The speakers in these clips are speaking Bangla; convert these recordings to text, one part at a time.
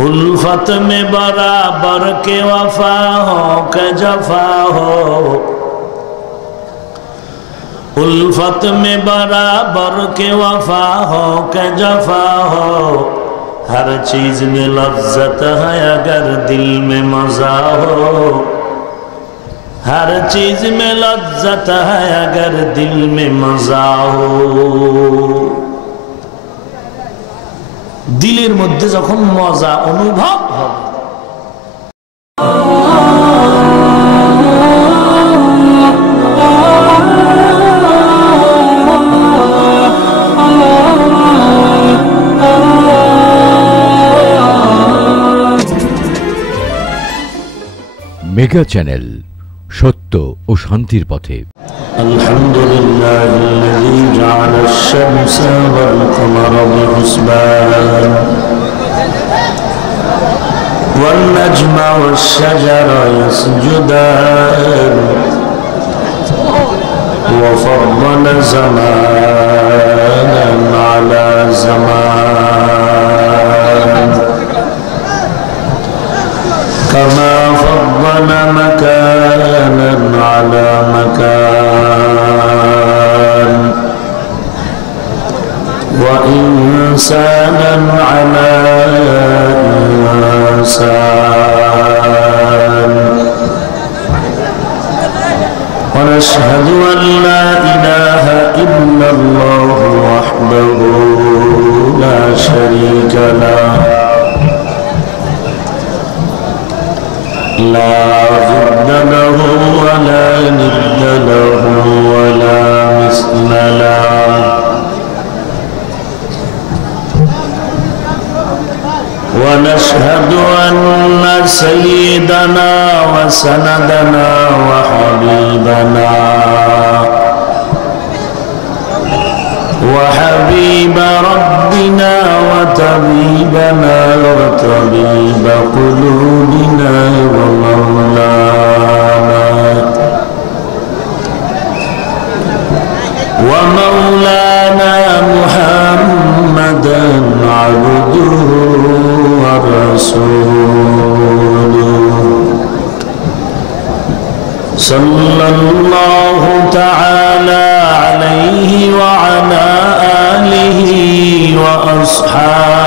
उल्फत में बराबर के वफा हो के जफा हो, उल्फत में बराबर के वफा हो के जफा हो, हर चीज में लज्जत है अगर दिल में मजा हो, हर चीज में लज्जत है अगर दिल में मजा हो। दिलेर मध्य जखन मजा अनुभव হবে মেগা চ্যানেল সত্য ও শান্তির পথে। আলহামদুলিল্লাহিল্লাযী জাআলাশ শামসা ওয়াল কমারা বিহুসবান ওয়ান নাজমা ওয়াশ শাজারা ইয়াসজুদান ওয়া ফাদ্দালা জামানান আলা জামান কামা مكانا على مكان وإنسانا على إنسان ونشهد أن لا إله إلا الله وحده لا شريك له لا ضد له ولا ند له ولا مثل له ونشهد أن سيدنا وسندنا وحبيبنا وحبيب ربنا وطبيبنا وطبيب قلوبنا ومولانا محمدا عبده ورسوله صلى الله تعالى عليه وعلى آله وأصحابه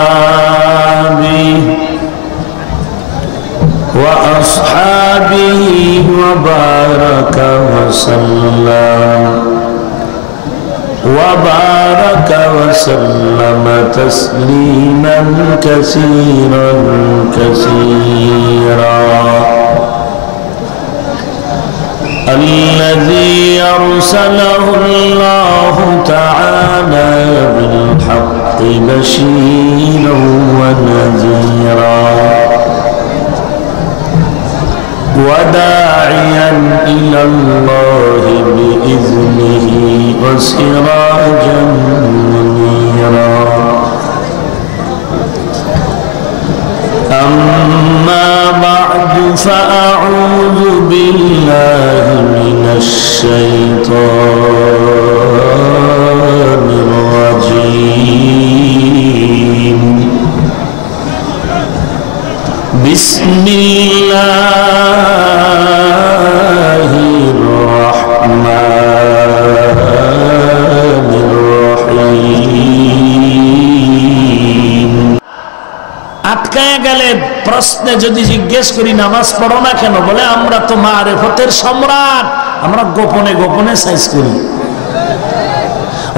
وبارك وسلم تسليما كثيرا كثيرا الذي أرسله الله تعالى بالحق بشيرا ونذيرا وداعيا إلى الله بإذنه وسراجا منيرا أما بعد فأعوذ بالله من الشيطان الرجيم بسم الله الرحمن الرحيم আটকায় গেলে প্রশ্নে যদি জিজ্ঞেস করি নামাজ পড়ো না কেন, বলে আমরা তো মারিফতের সম্রাট, আমরা গোপনে গোপনে সাইজ করি।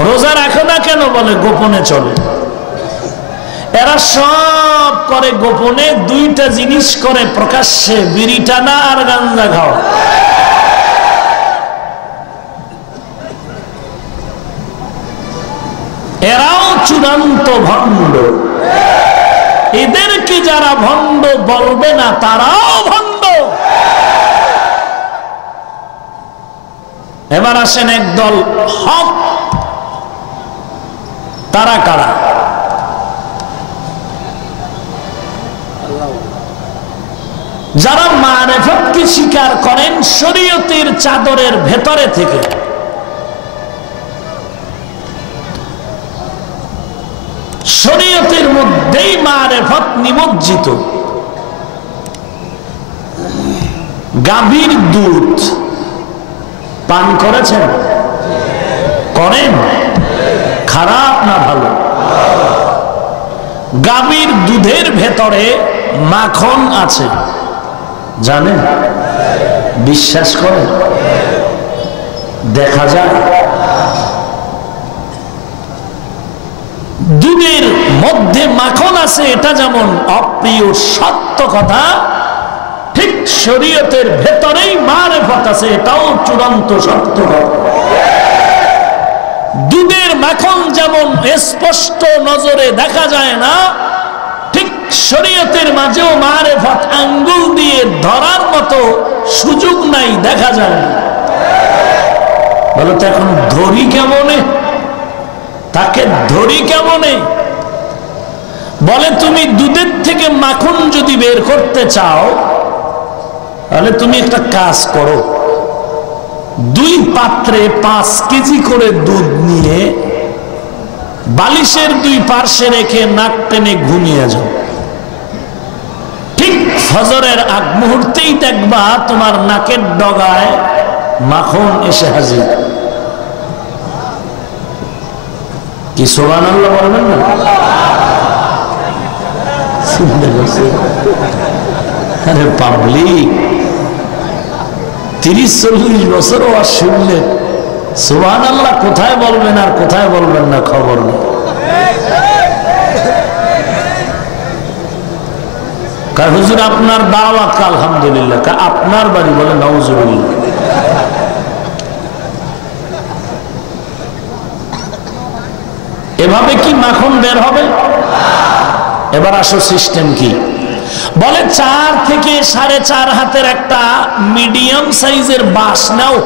রোজা রাখো না কেন, বলে গোপনে চলে। এরা সব করে গোপনে, দুইটা জিনিস করে প্রকাশ্যে, বিড়ি টানা আর গাঁজা খাওয়া। এরাও চূড়ান্ত ভণ্ড। এদেরকে যারা ভণ্ড বলবে না তারাও ভণ্ড। এবার আসেন একদল হক। তারা কারা? যারা মারিফতকে স্বীকার করেন শরীয়তের চাদরের ভেতরে থেকে, শরীয়তের মধ্যে মধ্যেই মারেফত নিমজ্জিত। গাভীর দুধ পান করেছেন? করেন? খারাপ না ভালো? গাভীর দুধের ভেতরে মাখন আছে, জানেন? বিশ্বাস করেন? দেখা যায় দুধের মধ্যে মাখন আছে, এটা যেমন অপ্রিয় সত্য কথা, ঠিক শরীয়তের ভেতরেই মারেফত আছে, এটাও চূড়ান্ত সত্য কথা। দুধের মাখন যেমন স্পষ্ট নজরে দেখা যায় না, ঠিক শরীয়তের মাঝেও মারেফত আঙ্গুল দিয়ে ধরার মতো সুযোগ নাই, দেখা যায় না। বলো তো এখন ধরি কেমনে? তাকে ধরি কেমনে? বলে তুমি দুধের থেকে মাখন যদি বের করতে চাও, তাহলে তুমি একটা কাজ করো, 2 পাত্রে 5 কেজি করে দুধ নিয়ে বালিশের 2 পার্শ্বে রেখে নাক টেনে ঘুমিয়ে যাও। ঠিক ফজরের আগ মুহূর্তেই দেখবা তোমার নাকের ডগায় মাখন এসে হাজির। কি সুবহানাল্লাহ বলবেন না? আরে পাবলিক 30-40 বছর ওয়াজ শুনলে সুবহানাল্লাহ কোথায় বলবেন আর কোথায় বলবেন না খবর নেই। কার হুজুর আপনার দাওয়াত? আলহামদুলিল্লাহ। আপনার বাড়ি? বলে নাউজুবিল্লাহ। এভাবে কি মাখন বের হবে? এবার আসো সিস্টেম কি। বলে 4 থেকে 4.5 হাতের একটা মিডিয়াম সাইজের বাঁশ নাও।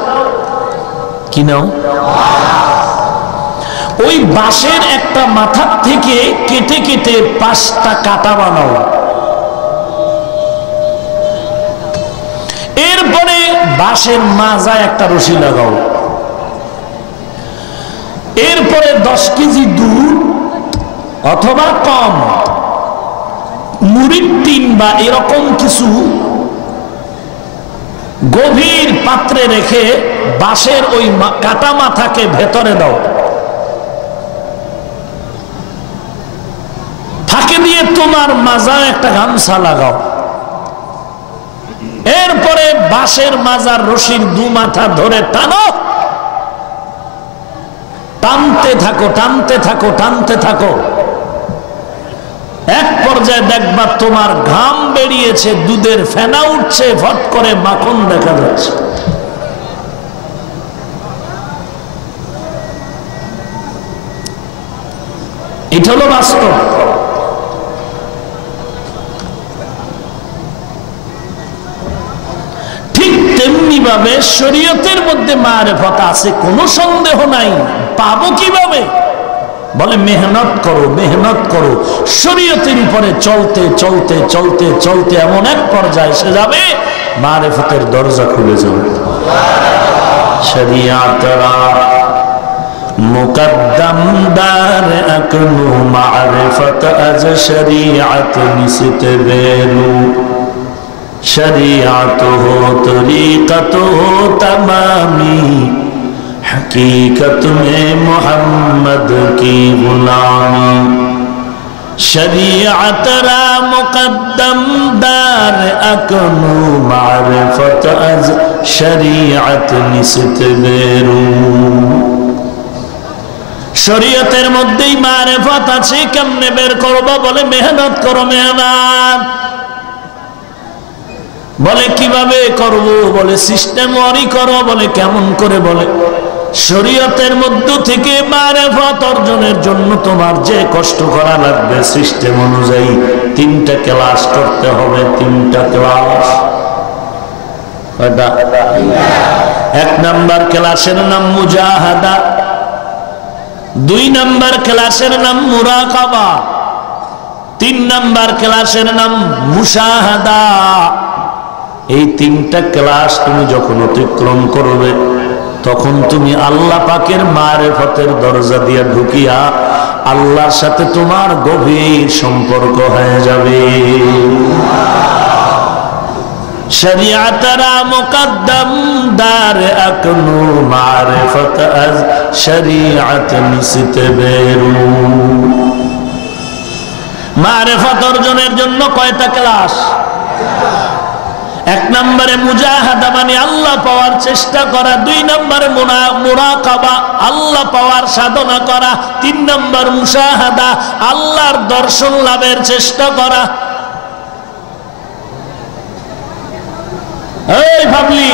কি নাও? ওই বাঁশের একটা মাথার থেকে কেটে কেটে 5টা কাটা বানাও। এরপরে বাঁশের মাজায় একটা রশি লাগাও। এরপরে 10 কেজি দুধ অথবা কম মুড়ির টিন বা এরকম কিছু গভীর পাত্রে রেখে বাঁশের ওই কাটা মাথাকে ভেতরে দাও। ফাঁকে দিয়ে তোমার মাজায় একটা গামছা লাগাও। এরপরে বাঁশের মাজার রশির 2 মাথা ধরে টানো। টানতে থাকো, টানতে থাকো, টানতে থাকো। এক পর্যায়ে দেখবা তোমার ঘাম বেরিয়েছে, দুধের ফেনা উঠছে, ফট করে মাখন দেখা যাচ্ছে। এটা হলো বাস্তব। ঠিক তেমনি ভাবে শরীয়তের মধ্যে মারেফত আছে, কোনো সন্দেহ নাই। পাবো কিভাবে? বলে মেহনত করো, মেহনত করো। শরীয়তের উপরে চলতে চলতে চলতে চলতে এমন এক পর্যায়ে এসে যাবে মারেফতের দরজা খুলে যাবে। শরিয়াতরা মুকদ্দম দার আকনু মারিফত আজ শরিয়াত নিসত বেরু शरीअत हो तरीक़त हो तमामी हकीकत में मोहम्मद की गुलामी शरीअत रा मुक़द्दम दार अकनू मारिफत अज शरीअत निसत बेरू শরীয়তের মধ্যেই মারিফত আছে। কেমনে বের করব? বলে মেহনত করো, মেহনত। বলে কিভাবে করব? বলে সিস্টেম ওয়ারি করো। বলে কেমন করে? বলে শরীয়তের মধ্য থেকে মারিফত অর্জনের জন্য তোমার যে কষ্ট করা লাগবে সিস্টেম অনুযায়ী 3টা ক্লাস করতে হবে। 3টা ক্লাস। 1 নাম্বার ক্লাসের নাম মুজাহাদা, 2 নাম্বার ক্লাসের নাম মুরাকাবা, 3 নাম্বার ক্লাসের নাম মুশাহাদা। এই 3টা ক্লাস তুমি যখন অতিক্রম করবে তখন তুমি আল্লাহ পাকের মারিফতের দরজা দিয়ে ঢুকিয়া আল্লাহর সাথে তোমার গভীর সম্পর্ক হয়ে যাবে। শরিয়াতরা মুকদ্দম দার আকনু মারিফত আজ শরিয়াত নিসতে বেরু। মারিফত অর্জনের জন্য কয়টা ক্লাস? এক নম্বরে মুজাহাদা মানে আল্লাহ পাওয়ার চেষ্টা করা, দুই নম্বরে মুরাকাবা আল্লাহ পাওয়ার সাধনা করা, তিন নম্বর মুশাহাদা আল্লাহর দর্শন লাভের চেষ্টা করা। এই ভাবলি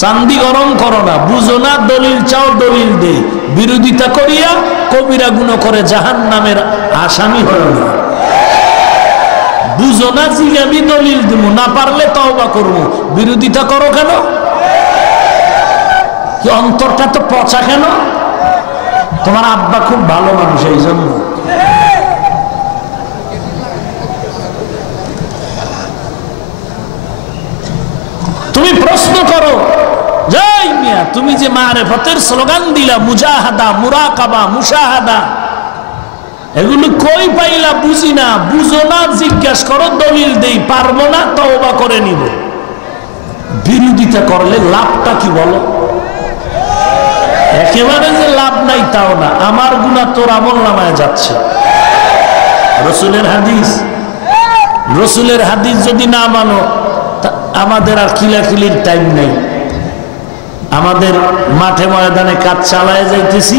চান্দি গরম করো না, বুঝো না, দলিল চাও দলিল দে, বিরোধিতা করিয়া কবিরা গুনাহ করে জাহান্নামের আসামি হলো না। বুঝো না জিগাবি দলিল দিব, না পারলে তওবা করবো, বিরোধিতা করো কেন? কি অন্তরটা তো পচা কেন? তোমার আব্বা খুব ভালো মানুষ এই জন্য। তুমি প্রশ্ন করো, যাই মিয়া তুমি যে মারিফতের স্লোগান দিলা, মুজাহাদা, মুরাকাবা, মুশাহাদা, এগুলো কই পাইলা? বুঝি না, বুঝো না, জিজ্ঞাস করো, দলিল দেই, পারবো না, তওবা করে নিব। বিরোধিতা করলে লাভটা কি বলো? একেবারে যে লাভ নাই তাও না, আমার গুনাহ তোর আমলনামায় যাচ্ছে। রসুলের হাদিস যদি না মানো, আমাদের আর খিলাখিলির টাইম নেই। আমাদের মাঠে ময়দানে কাজ চালায় যাইতেছি,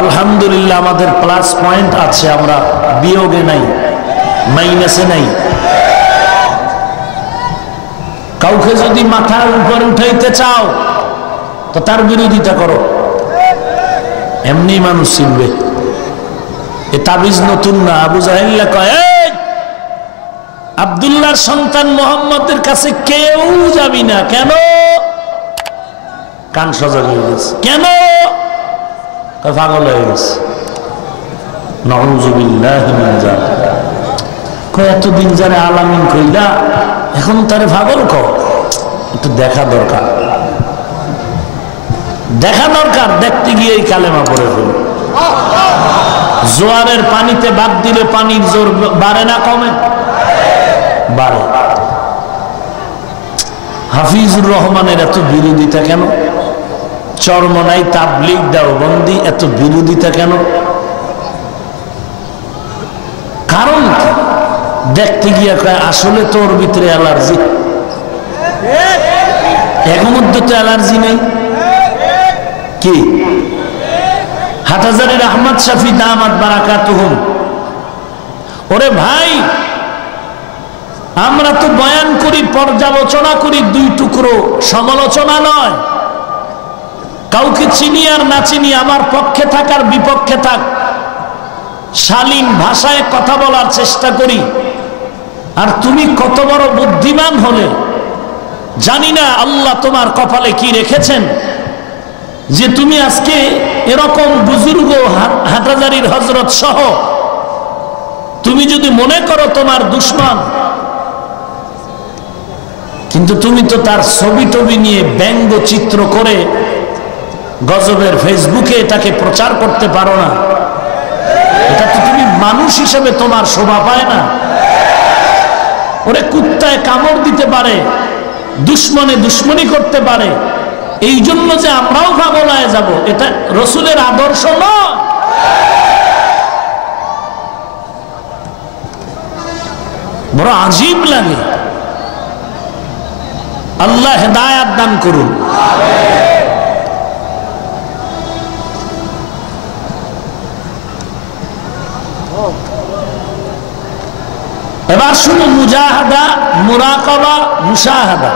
আলহামদুলিল্লাহ আমাদের প্লাস পয়েন্ট আছে, আমরা বিয়োগে নাই, মাইনাসে নাই। কাউকে যদি মাথার উপর উঠাইতে চাও তো তার বিরোধিতা করো, এমনি মানুষ চিনবে। এ তাবিজ নতুন না। আবু জাহেল কয়, আব্দুল্লাহর সন্তান মুহাম্মদের কাছে কেউ যাবি না। কেন? কান সজাগ হয়ে গেছে। কেন? পাগল হয়ে গেছে। নাউযুবিল্লাহি মিন যালিক। কয় এতদিন যারে আলামিন কইলা, এখন তারে পাগল কও? একটু দেখা দরকার, দেখা দরকার। দেখতে গিয়ে এই কালেমা পড়ে ফেল। জোয়ারের পানিতে বাদ দিলে পানির জোর বাড়ে না কমে? বাড়ে। হাফিজুর রহমানের এত বিরোধিতা কেন? চরমনাই, তাবলীগ, দেওবন্দি, এত বিরোধিতা কেন? কারণ কি? দেখতে গিয়া কয় আসলে তোর ভিতরে অ্যালার্জি। এর মধ্যে তো অ্যালার্জি নেই। কি? হাটহাজারীর আহমদ শফি দামাত বারাকাতুহুম, ওরে ভাই, আমরা তো বয়ান করি, পর্যালোচনা করি, দুই টুকরো, সমালোচনা নয়। কাউকে চিনি আর না চিনি, আমার পক্ষে থাক আর বিপক্ষে থাক, শালীন ভাষায় কথা বলার চেষ্টা করি। আর তুমি কত বড় বুদ্ধিমান হলে জানি না আল্লাহ তোমার কপালে কি রেখেছেন, যে তুমি আজকে এরকম বুজুর্গ হাটহাজারীর হযরত সহ তুমি যদি মনে করো তোমার দুশমন, কিন্তু তুমি তো তার ছবি টবি নিয়ে ব্যঙ্গ চিত্র করে গজবের ফেসবুকে এটাকে প্রচার করতে পারো না। এটা তো তুমি মানুষ হিসেবে তোমার শোভা পায় না। ওরে কুত্তায় কামড় দিতে পারে, দুশ্মনে দুশ্মনী করতে পারে, এই জন্য যে আমরাও পাগল হয়ে যাব, এটা রসুলের আদর্শ নয়। বড় আজীব লাগে। আল্লাহ হেদায়েত দান করুন। এবার শুনো মুজাহাদা, মুরাকাবা, মুশাহাদা।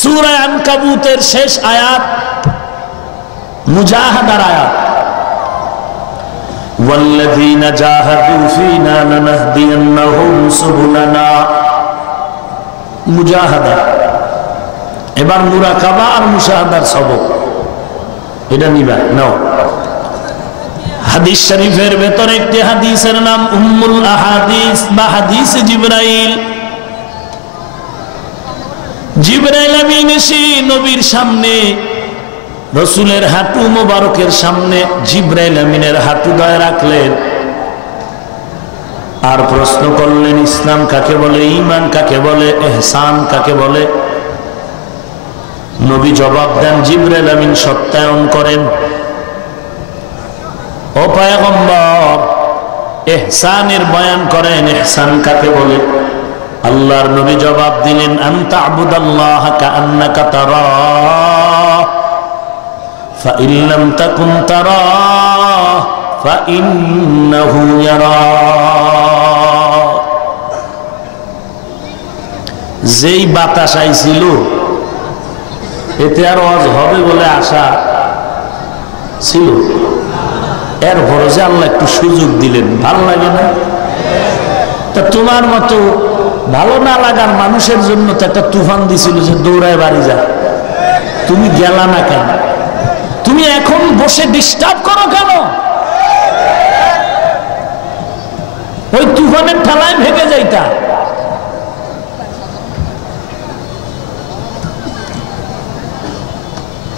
সূরা আনকাবুতের শেষ আয়াত মুজাহাদার আয়াত। ওয়াল্লাযীনা জাহাদু ফীনা লানাহদিয়ান্নাহুম সুবুলানা। মুজাহাদা। এবার মুরাকাবা আর মুশাহাদার সবক এটা নিবা নাও। হাদিস শরীফের ভেতরে একটি হাদিসের নাম উম্মুল আহাদিস বা হাদিস জিবরাইল। জিবরাইল আমিন এসে নবীর সামনে রসুলের হাঁটু মোবারকের সামনে জিবরাইল আমিনের হাঁটু দয় রাখলেন আর প্রশ্ন করলেন, ইসলাম কাকে বলে, ঈমান কাকে বলে, ইহসান কাকে বলে? নবী জবাব দেন, জিবরাইল আমিন সত্যায়ন করেন, ও পয়গম্বর ইহসানের বয়ান করেন, ইহসান কাকে বলে? আল্লাহর নবী জবাব দিলেন, আনতা আবুদাল্লাহ কাআন্নাকা তারাহ ফাইন লাম তাকুন তারাহ ফাইন্নাহু ইয়ারাক। যেই বাতাস আইছিল এতে আর ওয়াজ হবে বলে আশা ছিল, এরপরে যে আল্লাহ একটু সুযোগ দিলেন, ভালো লাগে না? তা তোমার মতো ভালো না লাগার মানুষের জন্য তো একটা তুফান দিছিল যে দৌড়ায় বাড়ি যা, তুমি গেলা না কেন? তুমি এখন বসে ডিস্টার্ব করো কেন? ওই তুফানের ঠেলায় ভেঙে যাইতা।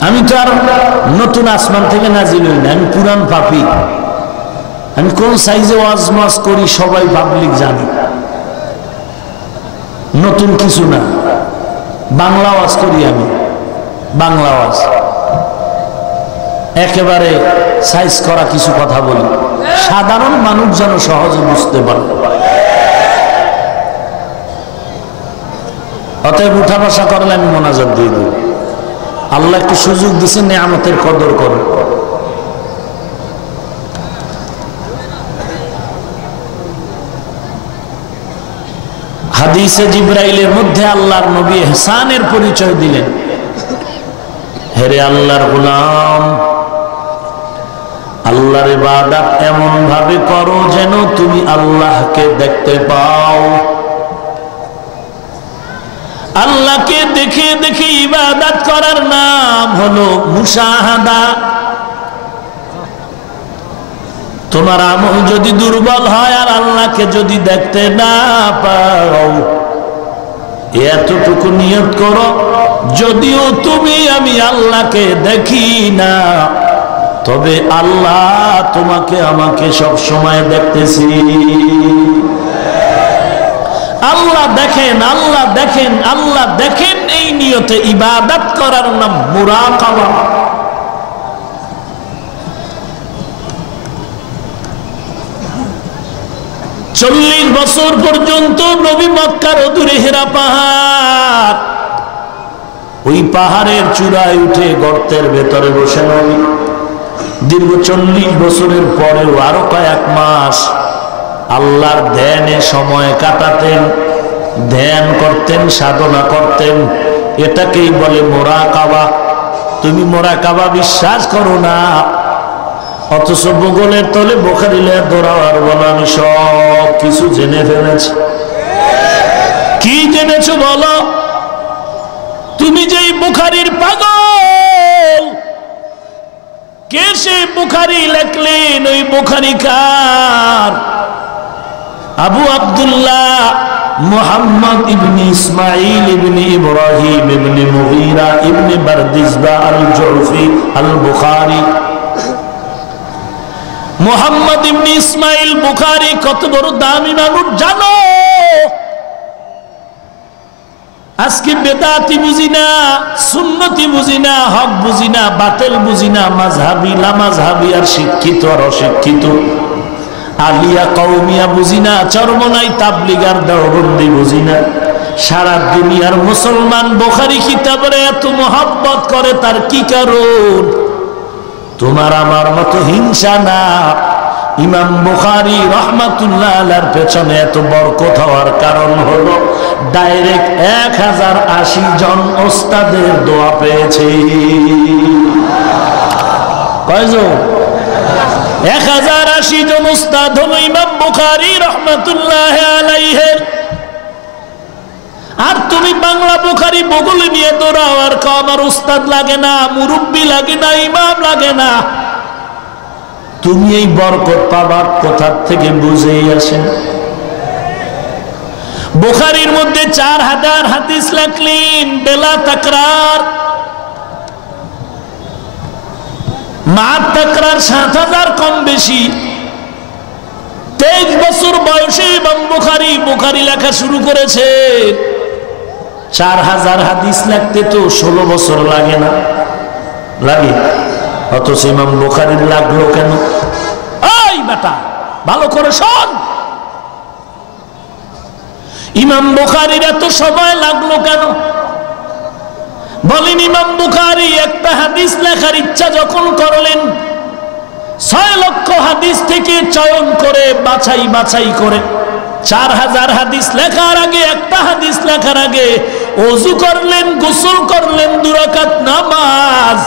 আমি তো আর নতুন আসমান থেকে নাজিল হই না, আমি পুরান পাপী। আমি কোন সাইজে ওয়াজ মাজ করি সবাই পাবলিক জানে, নতুন কিছু না। বাংলা ওয়াজ করি আমি, বাংলা ওয়াজ একেবারে সাইজ করা কিছু কথা বলি, সাধারণ মানুষ যেন সহজে বুঝতে পারে। অতএব উঠা বসা করলে আমি মোনাজাত দিয়ে দেব। আল্লাহ একটু সুযোগ দিচ্ছেন, নিয়ামতের কদর করো। হাদিসে জিবরাইলের মধ্যে আল্লাহর নবী ইহসানের পরিচয় দিলেন। হেরে আল্লাহর গোলাম, আল্লাহর ইবাদত এমন ভাবে করো যেন তুমি আল্লাহকে দেখতে পাও। আল্লাহকে দেখে দেখে ইবাদত করার নাম হলো মুশাহাদা। তোমার আমল যদি দুর্বল হয় আর আল্লাহকে যদি দেখতে না পাও, এতটুকু নিয়ত করো, যদিও তুমি আমি আল্লাহকে দেখি না, তবে আল্লাহ তোমাকে আমাকে সব সময় দেখতেছি। আল্লাহ দেখেন, আল্লাহ দেখেন, আল্লাহ দেখেন, এই নিয়তে ইবাদত করার নাম মুরাকাবা। চল্লিশ বছর পর্যন্ত নবী মক্কার অদূরে হেরা পাহাড়, ওই পাহাড়ের চূড়ায় উঠে গর্তের ভেতরে বসে নবী দীর্ঘ 40 বছরের পরেও আরো কয়েক মাস আল্লাহর ধ্যানে সময় কাটাতেন, ধ্যান করতেন, সাধনা করতেন। এটাকেই বলে মুরাকাবা। তুমি মুরাকাবা বিশ্বাস করো না, অথচ ভূগোলের তলে বুখারীলে দৌড়াও আর বলো আমি সব কিছু জেনে ফেলেছি। কি জেনেছো বলো? তুমি যেই বুখারীর পাগল, কে সে বুখারী লেখলেন? ওই বুখারী কার? আবু আব্দুল্লাহ মুহাম্মদ ইবনে ইসমাইল ইবনে ইব্রাহিম ইবনে মুগীরা ইবনে বারদিজবা আল জুফি আল বুখারী। মুহাম্মদ ইবনে ইসমাইল বুখারী কত বড় দামি মানুষ জানো? আজকে বেদাতি বুঝি না, সুন্নতি বুঝি না, হক বুঝি না, বাতিল বুঝি না, মাযহাবি লামাযহাবি আর শিক্ষিত আর অশিক্ষিত, আলিয়া কওমিয়া বুঝি না, চরমনাই তাবলীগ আর দেওবন্দি বুঝি না। সারা দুনিয়ার মুসলমান বুখারী কিতাবের এত মহব্বত করে, তার কি কারণ? তোমার আমার মতো হিংসা না। ইমাম বুখারী রাহমাতুল্লাহ আলাইহির পেছনে এত বরকত হওয়ার কারণ হলো ডাইরেক্ট 1080 জন ওস্তাদের দোয়া পেয়েছে। কয়জন? 1080 জন ওস্তাদ হলো ইমাম বুখারী রাহমাতুল্লাহ আলাইহি। আর তুমি বাংলা বুখারী বগলে নিয়ে দৌড়াও আর কও আমার ওস্তাদ লাগে না, মুরব্বি লাগে না, ইমাম লাগে না। তুমি এই বরকত পাবার কোথা থেকে বুঝেই আসেন? বুখারীর মধ্যে 4000 হাদিস লেখলেন বেলা তাকরার। মা তাকরার 7000 কম বেশি। 23 বছর বয়সে ইমাম বুখারী লেখা শুরু করেছে। 4000 হাদিস লিখতে তো 16 বছর লাগে না? লাগে। অথচ ইমাম বুখারীর লাগলো কেন? ওই বেটা ভালো করে শোন, ইমাম বুখারীর এত সময় লাগলো কেন? বলেন, ইমাম বুখারী একটা হাদিস লেখার ইচ্ছা যখন করলেন, 6 লক্ষ হাদিস থেকে চয়ন করে বাছাই করে 4000 হাদিস লেখার আগে, একটা হাদিস লেখার আগে ওযু করলেন, গোসল করলেন, 2 রাকাত নামাজ।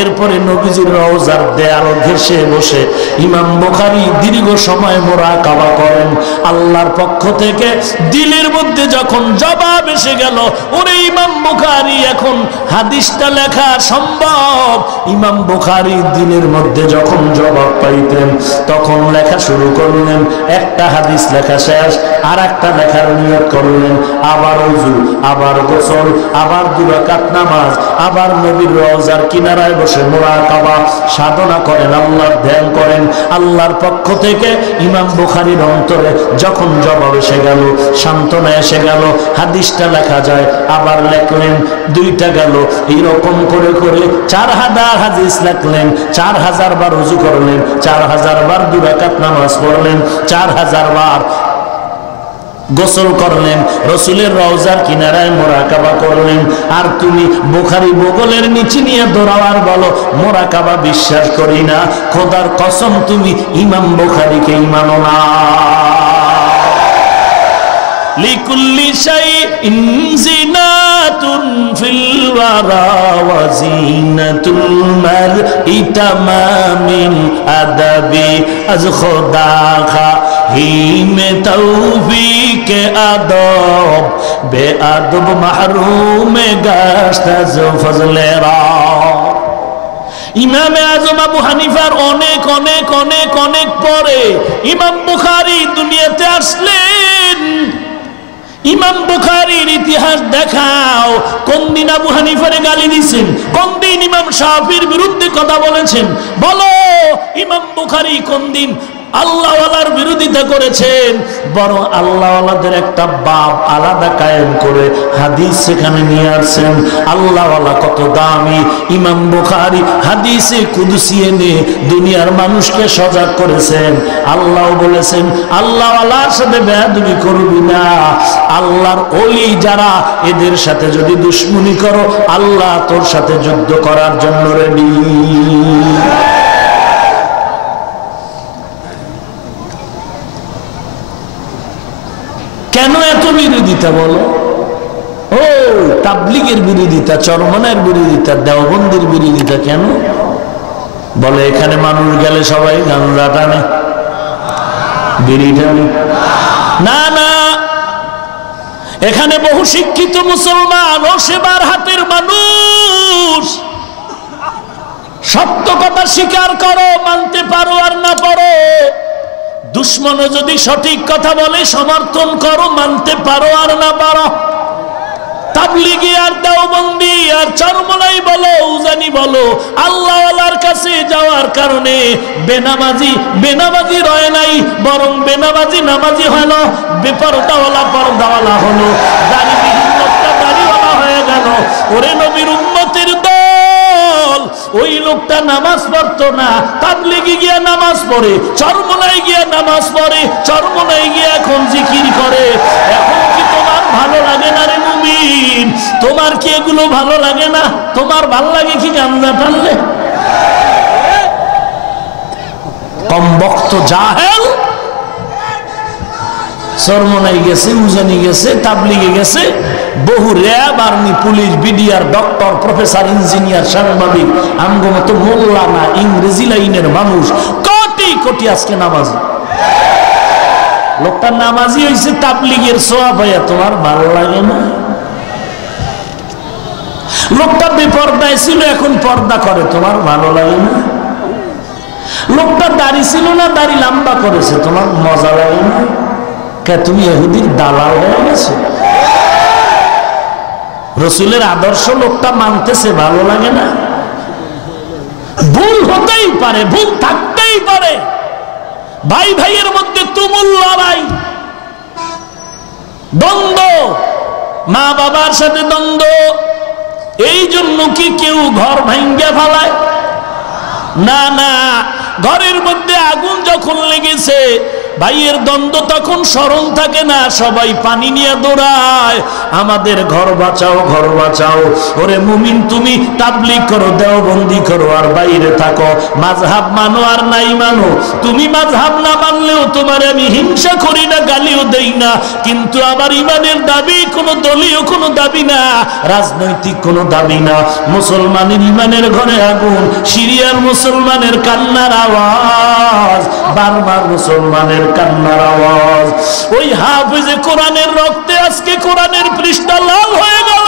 এরপরে নবীজির রওজার দেয়াল ঘেঁষে বসে ইমাম বুখারী দীর্ঘ সময় মুরাকাবা করেন। আল্লাহর পক্ষ থেকে দিলের মধ্যে যখন জবাব এসে গেল, ওরে ইমাম বুখারী এখন হাদিসটা লেখা সম্ভব। ইমাম বুখারী দিলের মধ্যে যখন জবাব পাইতেন তখন লেখা শুরু করলেন। একটা হাদিস লেখা শেষ, আর একটা লেখার নিয়ত করলেন, আবার ওযু, আবার গোসল, আবার 2 রাকাত নামাজ, আবার নবীর রওজার কিনারায় বসে মুরাকাবা সাধনা করেন, আল্লাহর ধ্যান করেন। আল্লাহর পক্ষ থেকে ইমাম বুখারীর অন্তরে যখন জবাব এসে গেল, সান্ত্বনা এসে গেল, হাদিসটা লেখা যায়, আবার লেখলেন, 2টা গেল। এইরকম করে করে 4000 হাদিস লেখলেন, 4000 বার ওযু করলেন, 4000 বার 2 রাকাত নামাজ পড়লেন, 4000 বার গোসল করলেন, রসুলের রওজার কিনারায় মুরাকাবা করলেন। আর তুমি বুখারী বগলের নিচে নিয়ে দৌড়াওয়ার বলো মুরাকাবা বিশ্বাস করি না। খোদার কসম তুমি ইমাম বুখারীকে মানো না। লিকুল্লি শাইইন জিনাতুন ফিল ওয়ারা ওয়া জিনাতুল মারই তামামিল আদাবি আজ খোদা খা হিমে তৌফিক আদব বেআদব মাহরুম গাশত আজ ফজলে রা। ইমামে আজম আবু হানিফার অনেক অনেক অনেক অনেক পরে ইমাম বুখারী দুনিয়াতে আসলেন। ইমাম বুখারীর ইতিহাস দেখাও, কোন দিন আবু হানিফারে গালি দিয়েছেন, কোন দিন ইমাম শাফির বিরুদ্ধে কথা বলেছেন, বলো ইমাম বুখারী কোন দিন আল্লাহওয়ালার বিরোধিতা করেছেন? বড় আল্লাহওয়ালাদের একটা বাপ আলাদা কায়েম করে হাদিস সেখানে নিয়ে আসছেন। আল্লাহওয়ালা কত দামি! ইমাম বুখারী হাদিসে কুদসি এনে দুনিয়ার মানুষকে সজাগ করেছেন। আল্লাহ বলেছেন আল্লাহওয়ালার সাথে বেয়াদবি করবি না। আল্লাহর ওলি যারা, এদের সাথে যদি দুশমনি করো আল্লাহ তোর সাথে যুদ্ধ করার জন্য রেডি। কেন এত বিরোধিতা বলো? ও তাবলীগের বিরোধিতা, চরমনার বিরোধিতা, দেওবন্দের বিরোধিতা। কেন বলে? এখানে মানুষ গেলে সবাই গাঁজা টানে, বিড়ি টানে। না না, এখানে বহু শিক্ষিত মুসলমান ও সেবার হাতের মানুষ। সত্য কথা স্বীকার করো, মানতে পারো আর না পারো। দুশ্মন যদি সঠিক কথা বলে সমর্থন করো, মানতে পারো আর না পারো। তাবলীগী আর দেওবন্দি আর চরমনাই বলো, উজানি বলো, আল্লাহওয়ালার কাছে যাওয়ার কারণে বেনামাজি রয় নাই, বরং বেনামাজি নামাজি হল, বেপরদাওয়ালা পর্দাওয়ালা হলো, দাড়িবিহীন লোকটা দাড়িওয়ালা হয়ে গেল। ওরে নবীর উম্মতের দল, ওই লোকটা নামাজ পড়তো না, তাবলীগে গিয়া নামাজ পড়ে, চরমনাই গিয়া নামাজ পড়ে, চরমনাই গিয়া এখন জিকির করে। এখন কি তোমার ভালো লাগে না রে মুমিন? তোমার কি এগুলো ভালো লাগে না? তোমার ভালো লাগে কি গামজা টানলে? কমবক্ত জাহেল। চরমনাই গেছে, উজানি গেছে, তাবলীগে গেছে, বহু RAB, army, police, BDR, doctor, professor, engineer, সাংবাদিক, আমগো মতো মোল্লা না, ইংরেজি লাইনের মানুষ কোটি কোটি আজকে নামাজি। লোকটা নামাজি হয়েছে তাবলীগের সোয়া পাইয়া, তোমার ভালো লাগে না? লোকটা বেপর্দায় ছিল, এখন পর্দা করে, তোমার ভালো লাগে না? লোকটা দাড়ি ছিল না, দাড়ি লম্বা করেছে, তোমার মজা লাগে না? কে তুমি ইহুদির দালাল হয়ে গেছো? রসুলের আদর্শ লোকটা মানতেছে, ভালো লাগে না? ভুল হতেই পারে, ভুল থাকতেই পারে। ভাই ভাইয়ের মধ্যে তুমুল লড়াই, দ্বন্দ্ব, মা বাবার সাথে দ্বন্দ্ব। এই জন্য কি কেউ ঘর ভাঙ্গা ফেলায়? না না, ঘরের মধ্যে আগুন যখন লেগেছে, ভাইয়ের দ্বন্দ্ব তখন স্মরণ থাকে না, সবাই পানি নিয়ে দৌড়ায়, আমাদের ঘর বাঁচাও, ঘর বাঁচাও। ওরে মুমিন, তুমি তাবলীগ করো, দেওবন্দি করো, আর বাইরে থাকো, মাযহাব মানো আর নাই মানো। তুমি মাযহাব না মানলেও তোমার আমি হিংসা করি না, গালিও দেই না, কিন্তু আমার ইমানের দাবি কোনো দলীয় কোনো দাবি না, রাজনৈতিক কোনো দাবি না। মুসলমানের ইমানের ঘরে আগুন, সিরিয়ার মুসলমানের কান্নার আওয়াজ, বারবার মুসলমানের কান্নার আওয়াজ। ওই হাফেজে কোরআনের রক্তে আজকে কোরআনের পৃষ্ঠা লাল হয়ে গেল।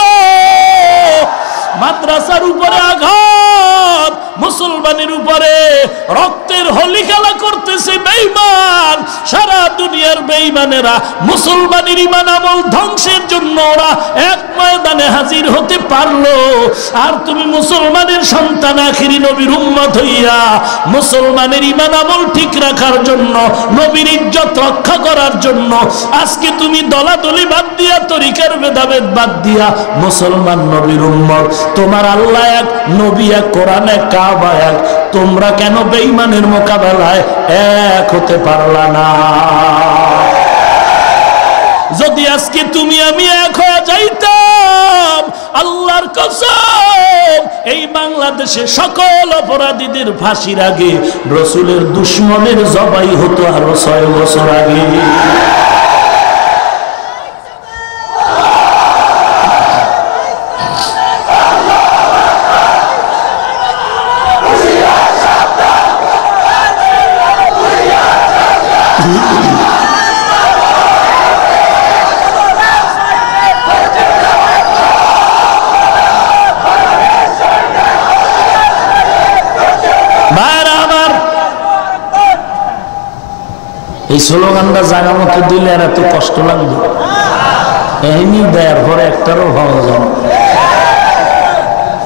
মাদ্রাসার উপরে আঘাত, মুসলমানের উপরে রক্তের হোলি খেলা করতেছে বেঈমান। সারা দুনিয়ার বেঈমানেরা মুসলমানের ঈমান আমল ধ্বংসের জন্য ওরা এক ময়দানে হাজির হতে পারলো, আর তুমি মুসলমানের সন্তান, আখিরি নবীর উম্মত হইয়া মুসলমানের ঈমান আমল ঠিক রাখার জন্য, নবীর ইজ্জত রক্ষা করার জন্য আজকে তুমি দলাদলি বাদ দিয়া, তরিকার ভেদাভেদ বাদ দিয়া মুসলমান নবীর উম্মত, তোমার আল্লাহ এক, নবী এক, কোরআন এক, কাবা এক, তোমরা কেন বেঈমানের মোকাবেলায় এক হতে পারলা না? যদি আজকে তুমি আমি এক হয়ে যাইতাম, আল্লাহর কসম, এই বাংলাদেশে সকল অপরাধীদের ফাঁসির আগে রাসূলের দুশমনের জবাই হতো আরো 6 বছর আগে। এই স্লোগানটা জায়গা মতো দিলে আর এত কষ্ট লাগবে? এমনি দেয়ার পরে একটারও ভালো যাবে,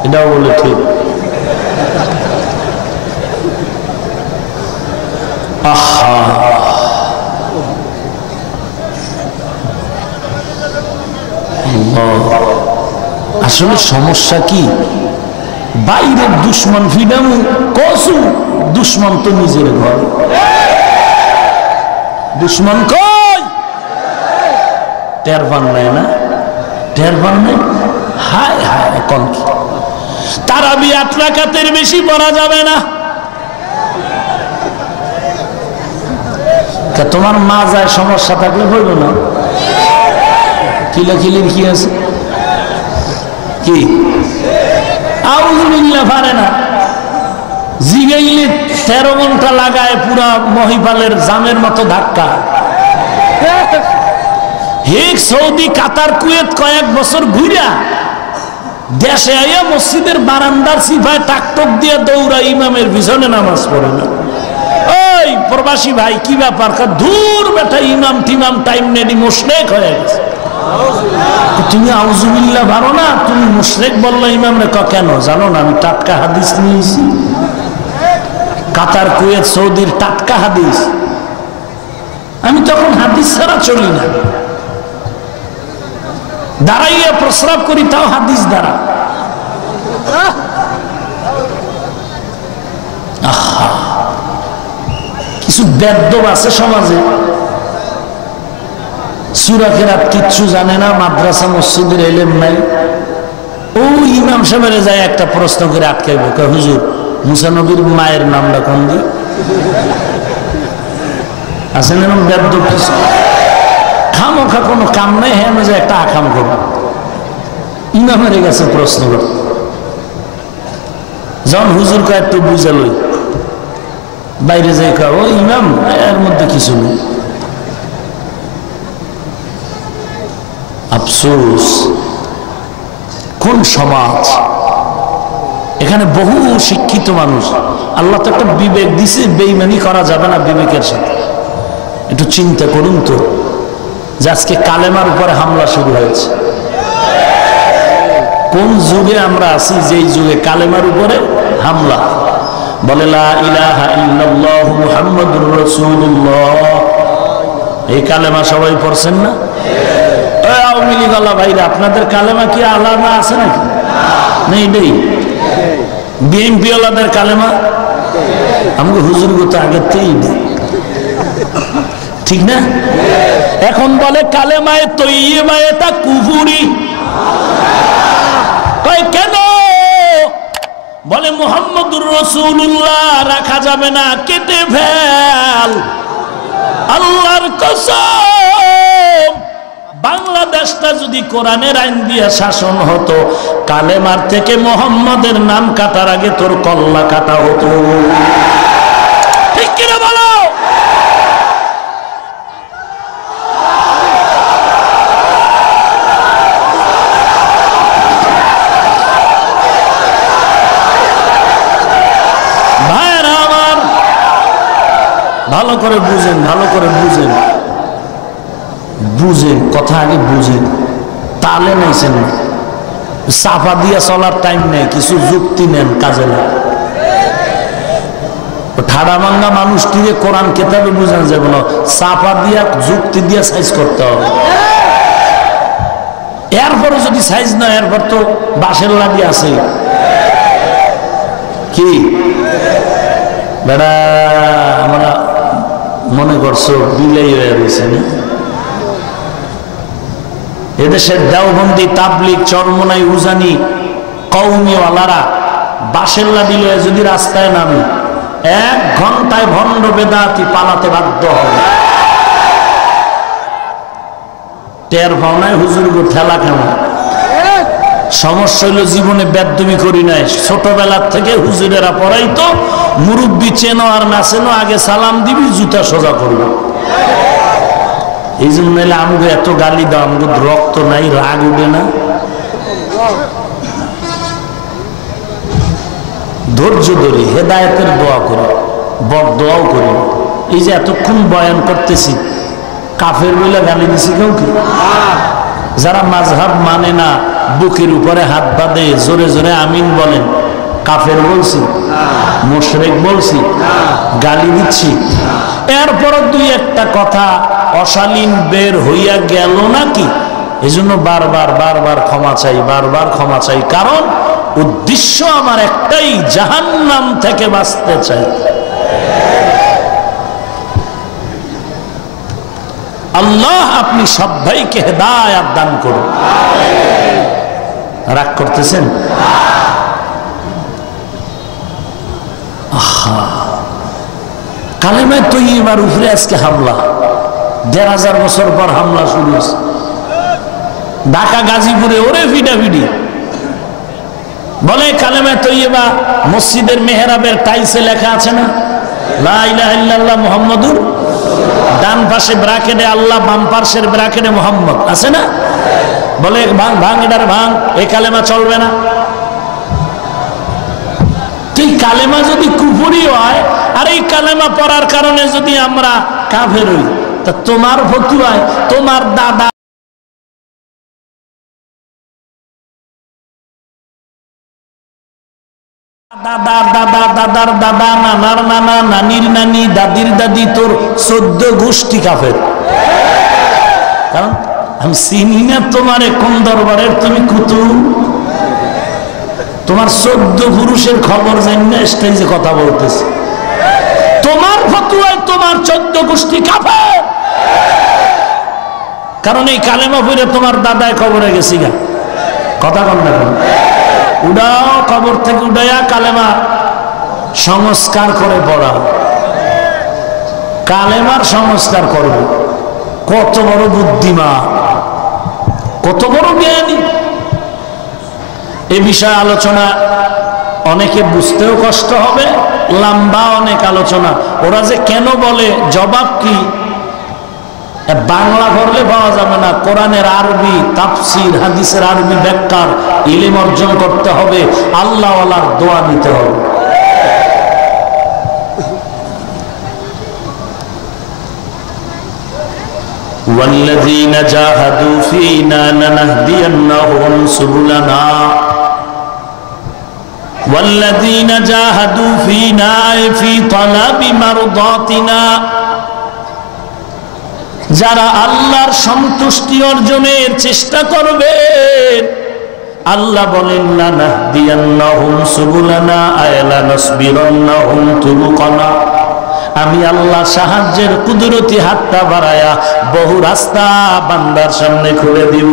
এটাও বলে ঠিক। আহা, আসলে সমস্যা কি? বাইরের দুশ্মন ফিডামু কসু, দুশ্মন তো নিজের ঘর। দুশ্মন কই? টের পান নাই না? টের পান নাই? হায় হায়, কোন কি তারাবি 8 রাকাতের বেশি পড়া যাবে না। তোমার মা যায় সমস্যা থাকলে হইল না, কিলাকিলির কি আছে? কি আউযুবিল্লাহ পারে না, জিগাইলে 13 ঘন্টা লাগায় পুরা মহিপালের জামের মতো ধাক্কা। হেক সৌদি, কাতার, কুয়েত কয়েক বছর ঘুরা দেশে আইয়া মসজিদের বারান্দার সিফায় টাকটক দিয়ে দৌড়া, ইমামের পিছনে নামাজ পড়ে না। ওই প্রবাসী ভাই কি ব্যাপার? দূর বেটা, ইমাম টিমাম টাইম নেই, মুশরিক হয়ে গেছে। তুমি আউযুবিল্লাহ পারো না, তুমি মুশরিক বললা ইমামরে? কেন জানো না? আমি টাটকা হাদিস নিয়েছি, কাতার, কুয়েত, সৌদির টাটকা হাদিস। আমি তখন হাদিস ছাড়া চলি না, দাঁড়াইয়া প্রস্রাব করি, তাও হাদিস দ্বারা। কিছু বেদ্যব আছে সমাজে, সূরা কিরাত কিচ্ছু জানে না, মাদ্রাসা মসজিদের ইলম নাই। ও ইমাম সাহেবের যায় একটা প্রশ্ন করে আটকাইব, হুজুর মুসা নবীর মায়ের নামটা কোন দি? আছেন এরকম বেদ্যব কিছু, খামোখা কোনো কাম নাই, হ্যাঁ যে একটা আকাম করব, ইমামের কাছে প্রশ্ন করব। যখন হুজুর কয় একটু বুঝে লই, বাইরে যাই কয় ও ইমাম, এর মধ্যে কিছু নেই। আফসোস, কোন সমাজ! এখানে বহু শিক্ষিত মানুষ, আল্লাহ তো একটা বিবেক দিছে, বেঈমানি করা যাবে না বিবেকের সাথে। একটু চিন্তা করুন তো, যে আজকে কালেমার উপরে হামলা শুরু হয়েছে। কোন যুগে আমরা আছি, যেই যুগে কালেমার উপরে হামলা? বলে লা ইলাহা ইল্লাল্লাহু মুহাম্মাদুর রাসূলুল্লাহ। এই কালেমা সবাই পড়ছেন না? ওই আওয়ামী লীগ আল্লাহ ভাইরা, আপনাদের কালেমা কি আলাদা আছে নাকি? নেই নেই। বিএনপি ওয়ালাদের কালেমা আমাকে হুজুর তো আগের থেকেই নেই, ঠিক না? এখন বলে কালেমায়ে তৈয়্যিবা এটা কুফরি। কই কেন? বলে মুহাম্মদুর রাসূলুল্লাহ রাখা যাবে না, কেটে ফেল। আল্লাহর কসম, বাংলাদেশটা যদি কোরআনের আইন দিয়ে শাসন হতো, কালেমার থেকে মুহাম্মদের নাম কাটার আগে তোর কল্লা কাটা হতো। ঠিক কিনা বলো? ভাইরা আমার, ভালো করে বুঝেন, ভালো করে বুঝেন, বুঝেন কথা আগে বুঝেন। তালে নাইছেন না, চাপা দিয়া চলার টাইম নেই, কিছু যুক্তি নেন কাজে না। ঠাড়া ভাঙ্গা মানুষটিকে কোরআন কেতাবে বুঝানো যাবে না, চাপা দিয়া যুক্তি দিয়া সাইজ করতে হবে। এরপরে যদি সাইজ না, এরপর তো বাঁশের লাঠি আছে। কি বেড়া আমরা মনে করছো বিলাই হয়ে রয়েছে না? এদেশের দেওবন্দি, তাবলিগ, চরমনাই, উজানি কওমিওয়ালারা বাঁশের লাঠি লয়ে যদি রাস্তায় নামে, 1 ঘন্টায় ভণ্ড বেদাতি পালাতে বাধ্য হবে। টের ভাওনায় হুজুর গো ঠেলা কেমন? সমস্যা হইল জীবনে বেদমি করি নাই, ছোটবেলার থেকে হুজুরেরা পড়াইতো মুরব্বি চেনো আর না চেনো, আগে সালাম দিবি, জুতা সোজা করবো। এই জন্য আমাকে এত গালি দাও, আমাকে রক্ত নাই, রাগ উঠে না, ধৈর্য ধরি, হেদায়েতের দোয়া করি, বড় দোয়াও করি। এই যে এতক্ষণ বয়ান করতেছি, কাফের বলে গালি দিছি কেউ কি? যারা মাযহাব মানে না, বুকের উপরে হাত বাঁধে জোরে জোরে আমিন বলেন, কাফের বলছি? মুশরিক বলছি? গালি দিচ্ছি? এরপরও 2-1টা কথা অশালীন বের হইয়া গেল নাকি? এই জন্য বারবার বারবার ক্ষমা চাই, বারবার ক্ষমা চাই। কারণ উদ্দেশ্য আমার একটাই, জাহান্নাম থেকে বাঁচতে চাই। আল্লাহ আপনি সব ভাইকে হেদায়েত দান করুন। রাগ করতেছেন? কালেমায়ে তৈয়্যিবার উপরে আজকে হামলা, 1500 বছর পর হামলা শুরু হয়েছে। ঢাকা গাজীপুরে ওরে ফিডাফিডি বলে কালেমায়ে তৈয়্যিবা মসজিদের মেহরাবের টাইলসে লেখা আছে না, লা ইলাহা ইল্লাল্লাহ মুহাম্মাদুর, ডান পাশে ব্র্যাকেটে আল্লাহ, বাম পাশের ব্র্যাকেটে মুহাম্মদ আছে না? বলে ভাঙ ভাঙ, এটার ভাঙ, এই কালেমা চলবে না। তুই কালেমা যদি কুফরি হয়, আর এই কালেমা পড়ার কারণে যদি আমরা কাফের হই, তা তোমার ফতুয়ায় তোমার দাদা দাদা দাদা দাদার দাদা, নানার নানা, নানির নানি, দাদির দাদি, তোর 14 গোষ্ঠী কাফের। কারণ আমি চিনি না তোমারে, কোন দরবারের তুমি কুতু, তোমার 14 পুরুষের খবর জানি না, স্টেজে কথা বলতেছে। তোমার ফতুয়ায় তোমার 14 গোষ্ঠী কাফের। কারণ এই কালেমা পড়ে তোমার দাদায় কবরে গেছি গা, কথা কম না, উড়াও কবর থেকে উড়াইয়া কালেমা সংস্কার করে পড়াও, কালেমার সংস্কার করবে। কত বড় বুদ্ধিমান, কত বড় জ্ঞানী। এ বিষয়ে আলোচনা অনেকে বুঝতেও কষ্ট হবে, লম্বা অনেক আলোচনা। ওরা যে কেন বলে, জবাব কি? বাংলা পড়লে পাওয়া যাবে না, কোরআনের আরবি তাফসীর, হাদিসের আরবি ব্যাখ্যার ইলম অর্জন করতে হবে, আল্লাহওয়ালার দোয়া নিতে হবে। ওয়াল্লাযীনা জাহাদু ফীনা লানাহদিয়ান্নাহুম সুবুলানা। ওয়াল্লাযীনা জাহাদু ফীনা ফি তালাবি মারদাতিনা, যারা আল্লাহর সন্তুষ্টি অর্জনের চেষ্টা করবে আল্লাহ বলেন লানাহদিয়ান্নাহুম সুবুলানা আয়লা নাসবিরান্নাহুম তুরুকানা, আমি আল্লাহ সাহায্যের কুদরতি হাতটা বাড়ায়া বহু রাস্তা বান্দার সামনে খুলে দিব।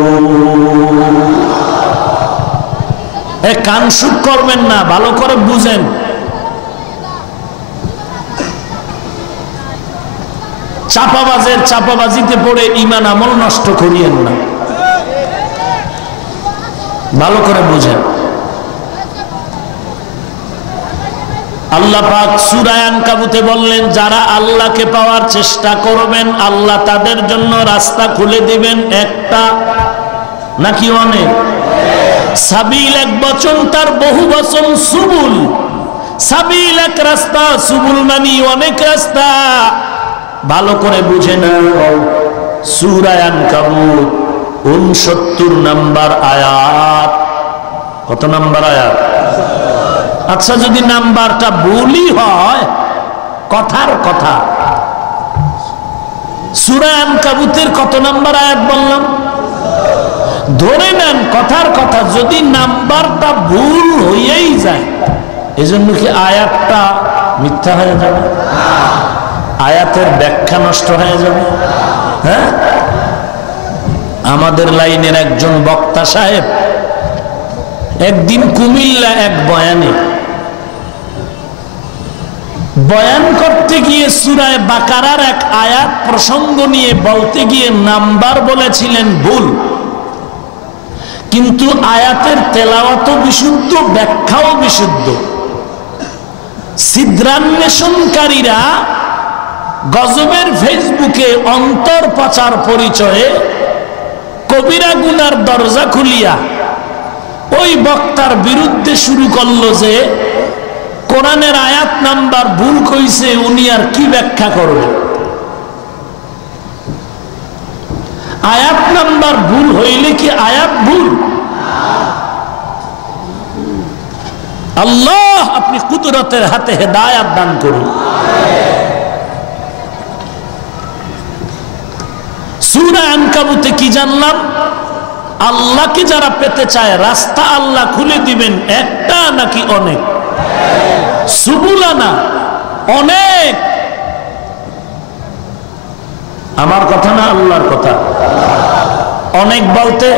কান সুখ করবেন না, ভালো করে বুঝেন। চাপাবাজের চাপাবাজিতে পড়ে ঈমান আমল নষ্ট করিয়েন না, ভালো করে বুঝেন। আল্লাহ পাক সূরা আনকাবুতে বললেন, যারা আল্লাহকে পাওয়ার চেষ্টা করবেন আল্লাহ তাদের জন্য রাস্তা খুলে দিবেন। একটা নাকি অনেক? সাবিল এক বচন, তার বহু বচন সুবুল। সাবিল এক রাস্তা, সুবুল মানে অনেক রাস্তা। ভালো করে বুঝে নাও, সূরা আনকাবুত 69 নম্বর আয়াত। কত নম্বর আয়াত? আচ্ছা, যদি নাম্বারটা ভুলই হয়, কথার কথা, সূরা আনকাবুতের কত নম্বর আয়াত বললাম? ধরে নেন কথার কথা, যদি নাম্বারটা ভুল হয়েই যায়, এজন্য কি আয়াতটা মিথ্যা হয়ে যাবে? আয়াতের ব্যাখ্যা নষ্ট হয়ে যাবে? হ্যাঁ, আমাদের লাইনের একজন বক্তা সাহেব একদিন কুমিল্লা এক বয়ান করতে গিয়ে সূরা বাকারার এক আয়াত প্রসঙ্গ নিয়ে বলতে গিয়ে নাম্বার বলেছিলেন ভুল, কিন্তু আয়াতের তেলাওয়াতও বিশুদ্ধ, ব্যাখ্যাও বিশুদ্ধ। ছিদ্রান্বেষণকারীরা গজবের ফেসবুকে অন্তর পাচার পরিচয়ে কবিরা গুনার দরজা খুলিয়া ওই বক্তার বিরুদ্ধে শুরু করলো যে কোরআনের আয়াত নাম্বার ভুল কইছে, উনি আর কি ব্যাখ্যা করবে? আয়াত নাম্বার ভুল হইলে কি আয়াত ভুল? আল্লাহ আপনি কুদরতের হাতে হেদায়েত দান করুন। সূরা আনকাবুতে কি জানলাম? আল্লাহকে যারা পেতে চায় রাস্তা আল্লাহ খুলে দিবেন। একটা নাকি অনেক? সুবুলানা, অনেক। আমার কথা না, আল্লাহর কথা। অনেক বলতে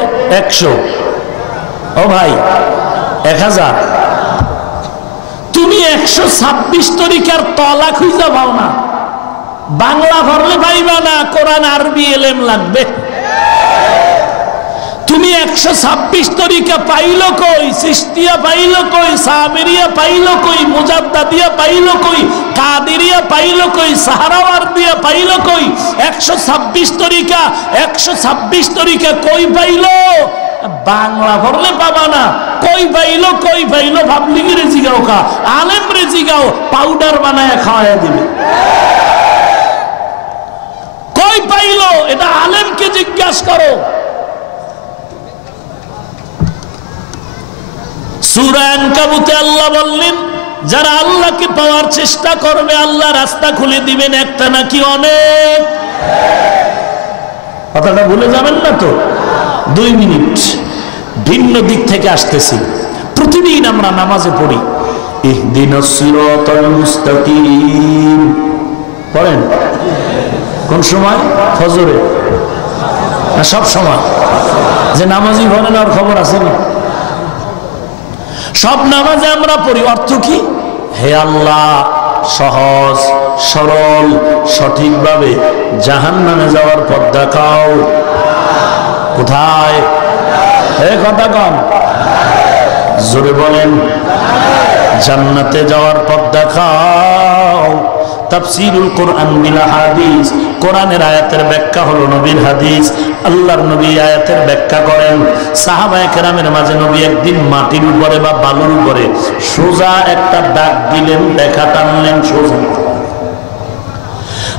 100, ও ভাই 1000। তুমি 126 তরিকার তলা খুঁজে পাও না, বাংলা ভরলে পাইবা না, কোরআন আরবি এলেম লাগবে। তুমি 126 তরিকা পাইলো কই? চিশতিয়া পাইলো কই? সাবেরিয়া পাইলো কই? মুজাদ্দাদিয়া পাইলো কই? কাদেরিয়া পাইলো কই? সাহারাওয়ার্দিয়া পাইলো কই? 126 তরিকা, 126 তরিকা কই পাইলো? বাংলা ভরলে পাবা না। কই পাইলো, কই পাইলো? পাবলিকের জিগাও, কা আলেম রে জিগাও, পাউডার বানায় খাওয়াইয়া দিবে। কই পাইলো এটা আলেমকে জিজ্ঞাসা করো। সূরা আনকাবুতে আল্লাহ বললেন, যারা আল্লাহকে পাওয়ার চেষ্টা করবে আল্লাহ রাস্তা খুলে দিবেন। একটা নাকি অনেক? কথাটা ভুলে যাবেন না তো। 2 মিনিট ভিন্ন দিক থেকে আসতেছি। প্রতিদিন আমরা নামাজে পড়ি ইহদিনাস সিরাতাল মুস্তাকিম, পড়েন কোন সময়? ফজরে না সব সময়? যে নামাজই পড়েন আর খবর আছে না? সব নামাজে আমরা পড়ি। অর্থ কি? হে আল্লাহ, সহজ সরল সঠিকভাবে জাহান্নামে যাওয়ার পথ দেখাও। কোথায়? হে কথা কম, জোরে বলেন। জান্নাতে যাওয়ার পথ দেখাও। তাফসীরুল কোরআন বিল হাদিস, কোরআনের আয়াতের ব্যাখ্যা হলো নবীর হাদিস। আল্লাহর নবী আয়াতের ব্যাখ্যা করেন। সাহাবায়ে কেরামের মাঝে নবী একদিন মাটির উপরে বা বালুর উপরে সোজা একটা দাগ দিলেন, দেখা টানলেন সোজা।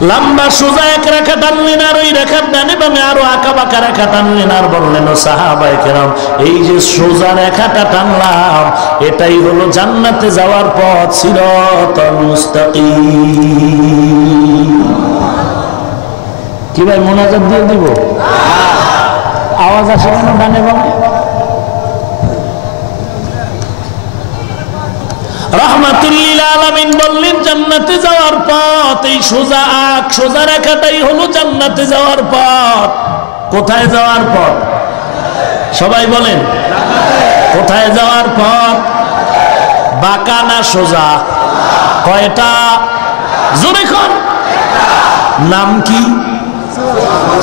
লম্বা সোজা এক রেখা টানলেন আর ওই রেখার ডানে বামে আরো আঁকা বাঁকা রেখা টানলেন আর বললেন ও সাহাবায়ে কেরাম এই যে সোজা রেখাটা টানলাম এটাই হলো জান্নাতে যাওয়ার পথ সিরাতাল মুস্তাকিম। কি ভাই মোনাজাত দিয়ে দিব? আওয়াজ আসে কেন ডানে বামে? রাহমাতুল লিল আলামিন বললেন জান্নাতে যাওয়ার পথ এই সোজা আঁক সোজা রেখাটাই হলো জান্নাতে যাওয়ার পথ। কোথায় যাওয়ার পথ? সবাই বলেন কোথায় যাওয়ার পথ? বাঁকা না সোজা? কয়টা? জোরে কোন নাম কি?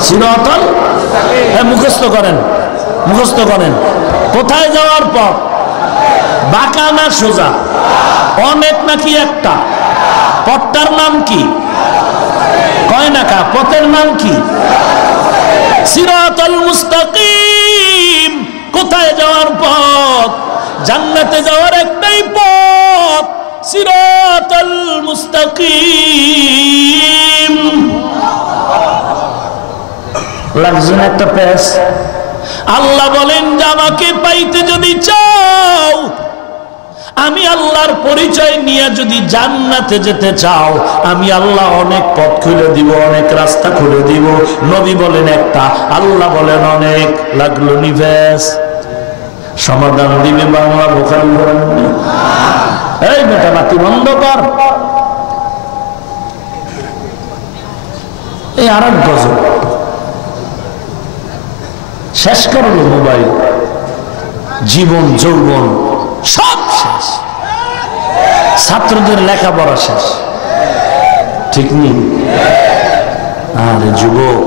সিরাতাল মুখস্থ করেন মুখস্থ করেন। কোথায় যাওয়ার পথ? বাঁকা না সোজা? অনেক নাকি একটা? পথটার নাম কি? কয় নাকা? পথের নাম কি? সিরাতাল মুস্তাকিম। কোথায় যাওয়ার পথ? জান্নাতে যাওয়ার একটাই পথ সিরাতাল মুস্তাকিম। লাগছে না একটা পেশ? আল্লাহ বলেন যে আমাকে পাইতে যদি চাও, আমি আল্লাহর পরিচয় নিয়ে যদি জান্নাতে যেতে চাও, আমি আল্লাহ অনেক পথ খুলে দিব, অনেক রাস্তা খুলে দিব। নবী বলেন একটা, আল্লাহ বলেন অনেক। লাগলো নিভেস সমাধান দিবে বাংলা বোখারি বলেন। এই বেটা বাতি বন্ধ কর। এই আর এক গজল শেষ করলো মোবাইল, জীবন যৌবন সব শেষ, ছাত্রদের লেখাপড়া শেষ, ঠিক নেই? আরে যুবক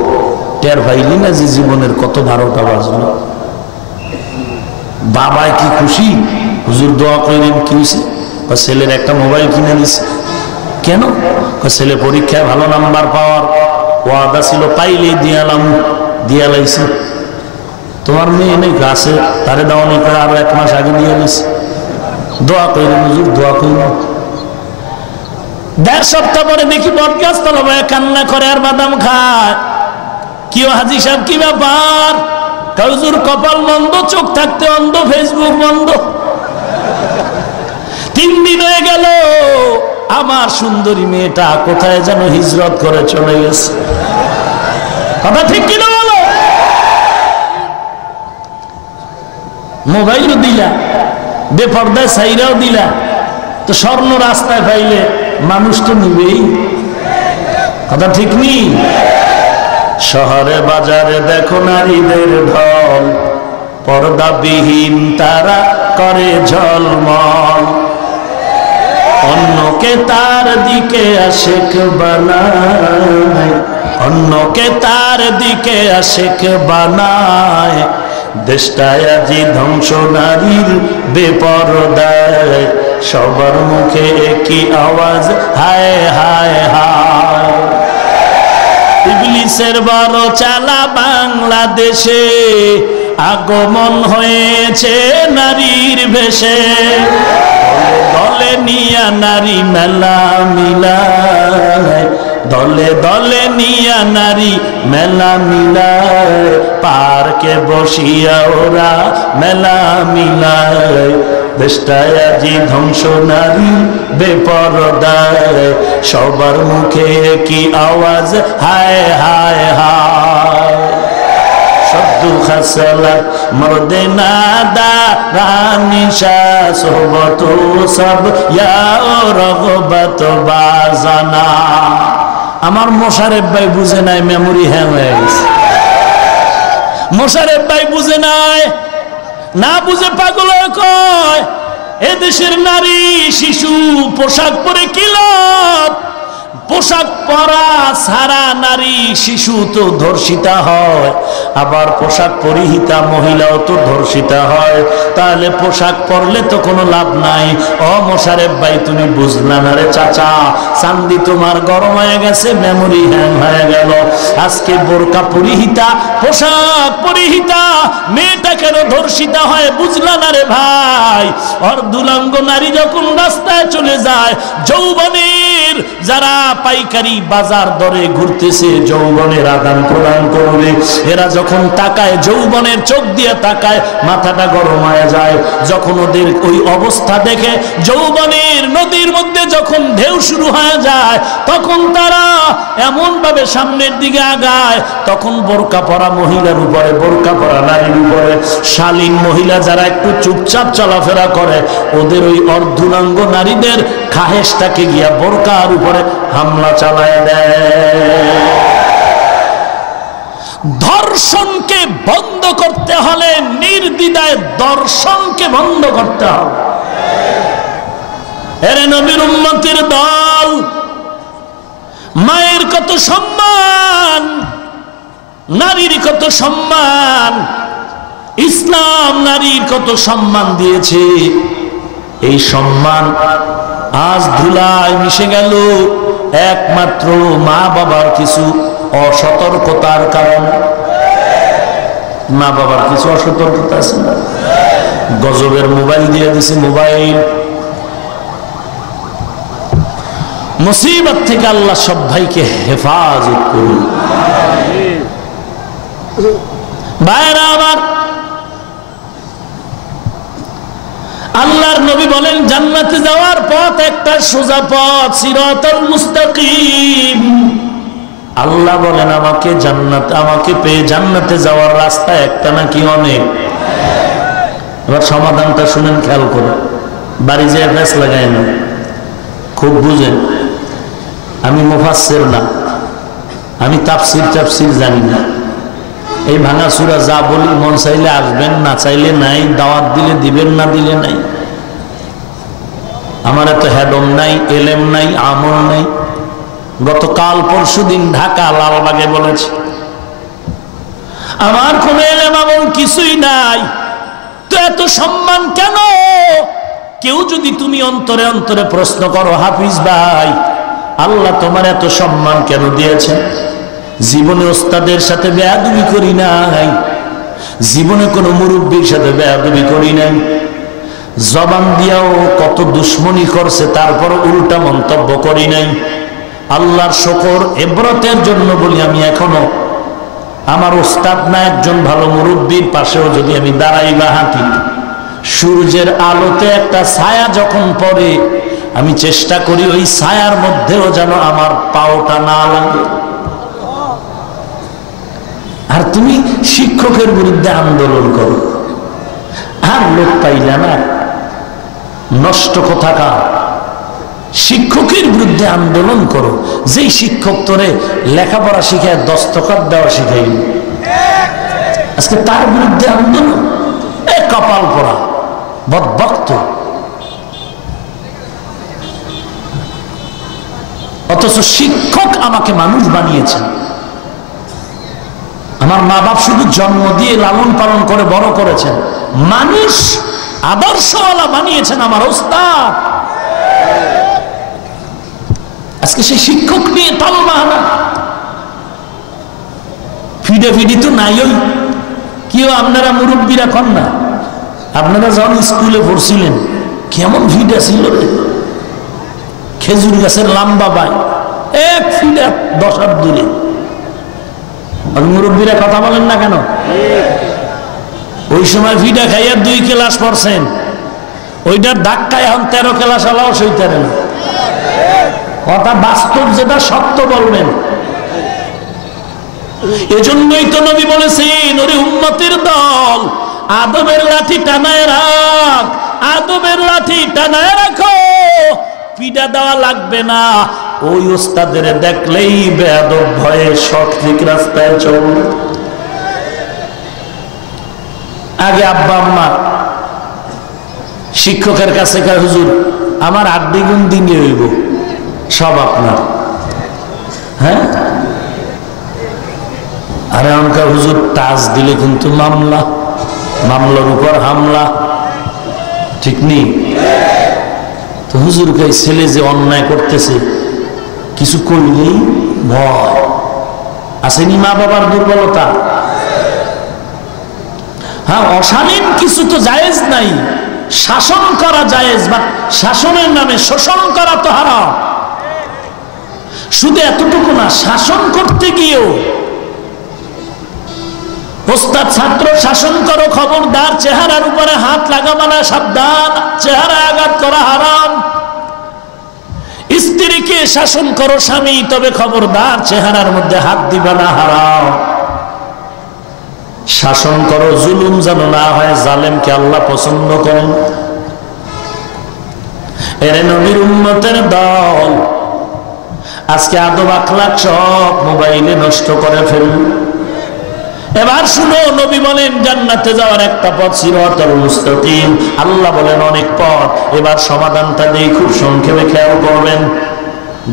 টের পাইলি না যে জীবনের কত 12টা বাজলো? বাবায় কি খুশি, হুজুর দোয়া করেন কি হয়েছে? ছেলের একটা মোবাইল কিনে দিছে। কেন? ছেলে পরীক্ষায় ভালো নাম্বার পাওয়ার ওয়াদা ছিল, পাইলে দিয়ালাম, দিয়া লাইছে। তোমার মেয়ে নেই গাছে, তারে দাও নেই করে আরো 1 মাস আগে দিয়ে নিস। দোয়া করেন হুজুর, দোয়া করেন। 1.5 সপ্তাহ পরে দেখি বটগাছ তলা বয়ে কান্না করে আর বাদাম খায়। কি হাজি সাহেব কি ব্যাপার? হুজুর কপাল মন্দ, চোখ থাকতে অন্ধ, ফেসবুক বন্ধ। 3 দিন হয়ে গেল, আমার সুন্দরী মেয়েটা কোথায় যেন হিজরত করে চলে গেছে। কথা ঠিক কিনা বলো? মোবাইলও দিলা, বেপর্দায় সাইরাও দিলা, তো স্বর্ণ রাস্তায় পাইলে মানুষ তো নিবেই। কথা ঠিক নেই? শহরে বাজারে দেখো নারীদের ঢল, পর্দাবিহীন তারা করে ঝলমল, অন্যকে তার দিকে আশিক বানায়, অন্যকে তার দিকে আশিক বানায়। দেশটায় আজি ধ্বংস নারীর বেপরদায়, সবার মুখে একই আওয়াজ হায় হায় হায়। ইবলিসের বড় চালা বাংলাদেশে, আগমন হয়েছে নারীর বেশে, দলে নিয়া নারী মেলা মিলায়, দলে দলে নিয়া নারী মেলা মিলায়, পার্কে বসিয়া ওরা মেলা মিলায়। দেশটায় আজি ধ্বংস নারী বেপরদায়, সবার মুখে কি আওয়াজ হায় হায় হায়। সদ্দু খাসলাত মর্দে নাদা রানিশা সোহবত সব ইয়া রগবত বাজানা। আমার মোশারেফ ভাই বুঝে নাই, মেমোরি হ্যাং হয়ে গেছে। মোশারেফ ভাই বুঝে নাই, না বুঝে পাগল হয়ে কয় এদেশের নারী শিশু পোশাক পরে কি লাভ? পোশাক পরা সারা নারী শিশু তো ধর্ষিতা হয়, আবার পোশাক পরিহিতা মহিলাও তো ধর্ষিতা হয়। তাহলে পোশাক পরলে তো কোনো লাভ নাই। ও মোশারেফ ভাই তুমি বুঝলা না রে চাচা, চান্দি তোমার গরম হয়ে গেছে, মেমোরি হ্যাং হয়ে গেল। আজকে বোরকা পরিহিতা পোশাক পরিহিতা মেয়েটা কেন ধর্ষিতা হয় বুঝলা না রে ভাই? অর্ধুলাঙ্গ নারী যখন রাস্তায় চলে যায়, যৌবনের যুগের যারা পাইকারি বাজার দরে ঘুরতেছে, যৌবনের আদান প্রদান করবে, এরা যখন তাকায়, যৌবনের চোখ দিয়ে তাকায়, মাথাটা গরম হয়ে যায়। যখন ওদের ওই অবস্থা দেখে, যৌবনের নদীর মধ্যে যখন ঢেউ শুরু হয়ে যায়, তখন তারা এমন ভাবে সামনের দিকে আগায়, তখন বোরকা পরা মহিলার উপরে, বোরকা পরা নারীর উপরে, শালীন মহিলা যারা একটু চুপচাপ চলাফেরা করে, ওদের ওই অর্ধুনাঙ্গ নারীদের খাহেশটাকে গিয়া বোরকার উপরে হামলা চালায় দেয়। ধর্ষণকে বন্ধ করতে হলে নির্দ্বিধায় দর্শনকে বন্ধ করতে হবে। এরে নবীর উম্মতের দল, মায়ের কত সম্মান, নারীর কত সম্মান, ইসলাম নারীর কত সম্মান দিয়েছে। এই সম্মান আজ ধুলায় মিশে গেল একমাত্র মা বাবার কিছু অসতর্কতার কারণে। মা বাবার কিছু অসতর্কতা আছে না? গজবের মোবাইল দিয়ে দিছে, মোবাইল। মুসিবত থেকে আল্লাহ সব ভাইকে হেফাজত করুন। ভাইরা আমার, আল্লাহর নবী বলেন জান্নাতে যাওয়ার পথ একটা সোজা পথ, সিরাতাল মুস্তাকিম। আল্লাহ বলেন আমাকে জান্নাত, আমাকে পেয়ে জান্নাতে যাওয়ার রাস্তা একটা নাকি অনেক। এবার সমাধানটা শুনেন, খেয়াল করে, বাড়ি যেয়ে ফেস লাগায় না, খুব বুঝেন। আমি মুফাসসির না, আমি তাফসির জানি না। এই ভাঙা সূরা যা বলি, মন চাইলে আসবেন, না চাইলে নাই, দাওয়াত দিলে দিবেন, না দিলে নাই। আমার এত হেডম নাই, এলেম নাই, আমল নাই। গতকাল পরশুদিন ঢাকা লালবাগে বলেছে, আমার কোন এলেম আমল কিছুই নাই, তো এত সম্মান কেন? কেউ যদি তুমি অন্তরে অন্তরে প্রশ্ন করো, হাফিজ ভাই আল্লাহ তোমার এত সম্মান কেন দিয়েছেন? জীবনে ওস্তাদের সাথে বেয়াদবি করি নাই, জীবনে কোনো মুরব্বীর সাথে বেয়াদবি করি নাই, জবান দিয়াও কত দুশ্মনী করছে, তারপর উল্টা মন্তব্য করি নাই। আল্লাহর শুকর, ইবরতের জন্য বলি, আমি এখনো আমার ওস্তাদ না একজন ভালো মুরব্বীর পাশেও যদি আমি দাঁড়াই বা হাঁটি, সূর্যের আলোতে একটা ছায়া যখন পড়ে, আমি চেষ্টা করি ওই ছায়ার মধ্যেও যেন আমার পাওটা না লাগে। আর তুমি শিক্ষকের বিরুদ্ধে আন্দোলন করো, আর লোক পাইলে না, নষ্ট কোথাকার। শিক্ষকের বিরুদ্ধে আন্দোলন করো, যেই শিক্ষক তোরে লেখাপড়া শিখায়, দস্তখত দেওয়া শিখাইল, আজকে তার বিরুদ্ধে আন্দোলন। কপাল পড়া বদভক্ত। অথচ শিক্ষক আমাকে মানুষ বানিয়েছেন। আমার মা বাপ শুধু জন্ম দিয়ে লালন পালন করে বড় করেছেন, মানুষ আদর্শওয়ালা বানিয়েছেন আমার ওস্তাদ। আজকে সেই শিক্ষক নিয়ে তালবাহানা, ফিডি তো নাই। ওই কেউ আপনারা মুরব্বীরা কন না, আপনারা যখন স্কুলে পড়ছিলেন কেমন ফিডা ছিল রে, খেজুর গাছের লম্বা বাই, 1 ফিট 10 হাত দূরে। মুরব্বীরা কথা বলেন না কেন? ওই সময় ফিডা খাইয়া 2 ক্লাস পড়ছেন, ওইটার ধাক্কায় এখন 13 ক্লাস আলাও সইতারে না। কথা বাস্তব, যেটা সত্য বলবেন। এজন্যই তো নবী বলেছেন, ওরে উম্মতের দল, আদবের লাঠি টানায় রাখ, আদবের লাঠি টানায় রাখো, পিডা দেওয়া লাগবে না। ওই ওস্তাদের দেখলেই বেয়াদব ভয়ে সঠিক রাস্তায় চল। আগে আব্বা আম্মা শিক্ষকের কাছে কয়, হুজুর আমার 8 দ্বিগুণ দিনে হইব, সব আপনার। হ্যাঁ, আরে অনকা হুজুর টাচ দিলে কিন্তু মামলা, মামলার উপর হামলা, ঠিক নেই তো। হুজুরকে ছেলে যে অন্যায় করতেছে, কিছু করলেই ভয়। আসেনি মা বাবার দুর্বলতা? হ্যাঁ, অশালীন কিছু তো জায়েজ নাই, শাসন করা জায়েজ, বা শাসনের নামে শোষণ করা তো হারাম। শুধু এতটুকু না, শাসন করতে গিয়েও ওস্তাদ ছাত্র শাসন করো, খবরদার চেহারার উপরে হাত লাগাবা না, সাবধান, চেহারা আঘাত করা হারাম। স্ত্রীকে শাসন করো স্বামী, তবে খবরদার চেহারার মধ্যে হাত দিবা না, হারাম। শাসন করো, জুলুম যেন না হয়, জালেমকে আল্লাহ পছন্দ করেন। এরে নবীর উম্মতের দল, আজকে আদব আখলাক সব মোবাইলে নষ্ট করে ফেলুন। এবার শুনো, নবী বলেন জান্নাতে যাওয়ার একটা পথ সিরাতুল মুস্তাকিম, আল্লাহ বলেন অনেক পথ। এবার সমাধানটা দিয়ে খুব সংক্ষেপে খেয়াল করবেন।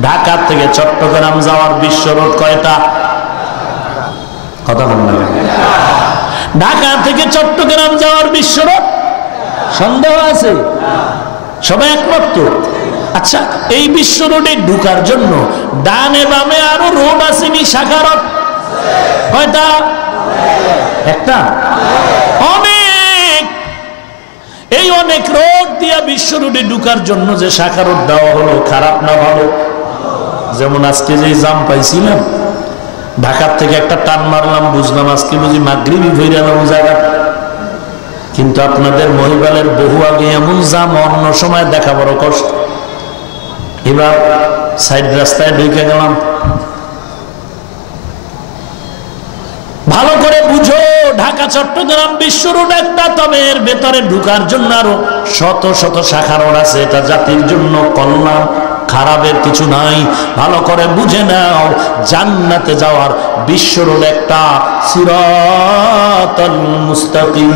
ঢাকা থেকে চট্টগ্রাম যাওয়ার বিশ্ব রোড কয়টা? কথা বলুন না। ঢাকা থেকে চট্টগ্রাম যাওয়ার বিশ্ব রোড সন্দেহ আছে? সবাই একমত? আচ্ছা, এই বিশ্ব রোডে ঢুকার জন্য ডানে বামে আরো রোড আসেনি, শাখা রোড কয়টা? একটা? অনেক। এই অনেক রোড দিয়া বিশ্ব রোডে ঢুকার জন্য যে শাখা রোড দেওয়া হলো, খারাপ না ভালো? যেমন আজকে যে জাম পাইছিলাম, ঢাকার থেকে একটা টান মারলাম, বুঝলাম আজকে বুঝি মাগরিবি ফিরালাম জায়গা। কিন্তু আপনাদের মহিবালের বহু আগে এমন জাম অন্য সময় দেখা বড় কষ্ট। এবার সাইড রাস্তায় ঢুকে গেলাম। ভালো করে বুঝো, ঢাকা চট্টগ্রাম বিশ্ব রোড একটা, তবে এর ভেতরে ঢুকার জন্য আরো শত শত শাখা রোড আছে। এটা জাতির জন্য কল্যাণ, খারাপের কিছু নাই। ভালো করে বুঝে নাও, জান্নাতে যাওয়ার বিশ্ব রোড একটা, সিরাতাল মুস্তাকিম।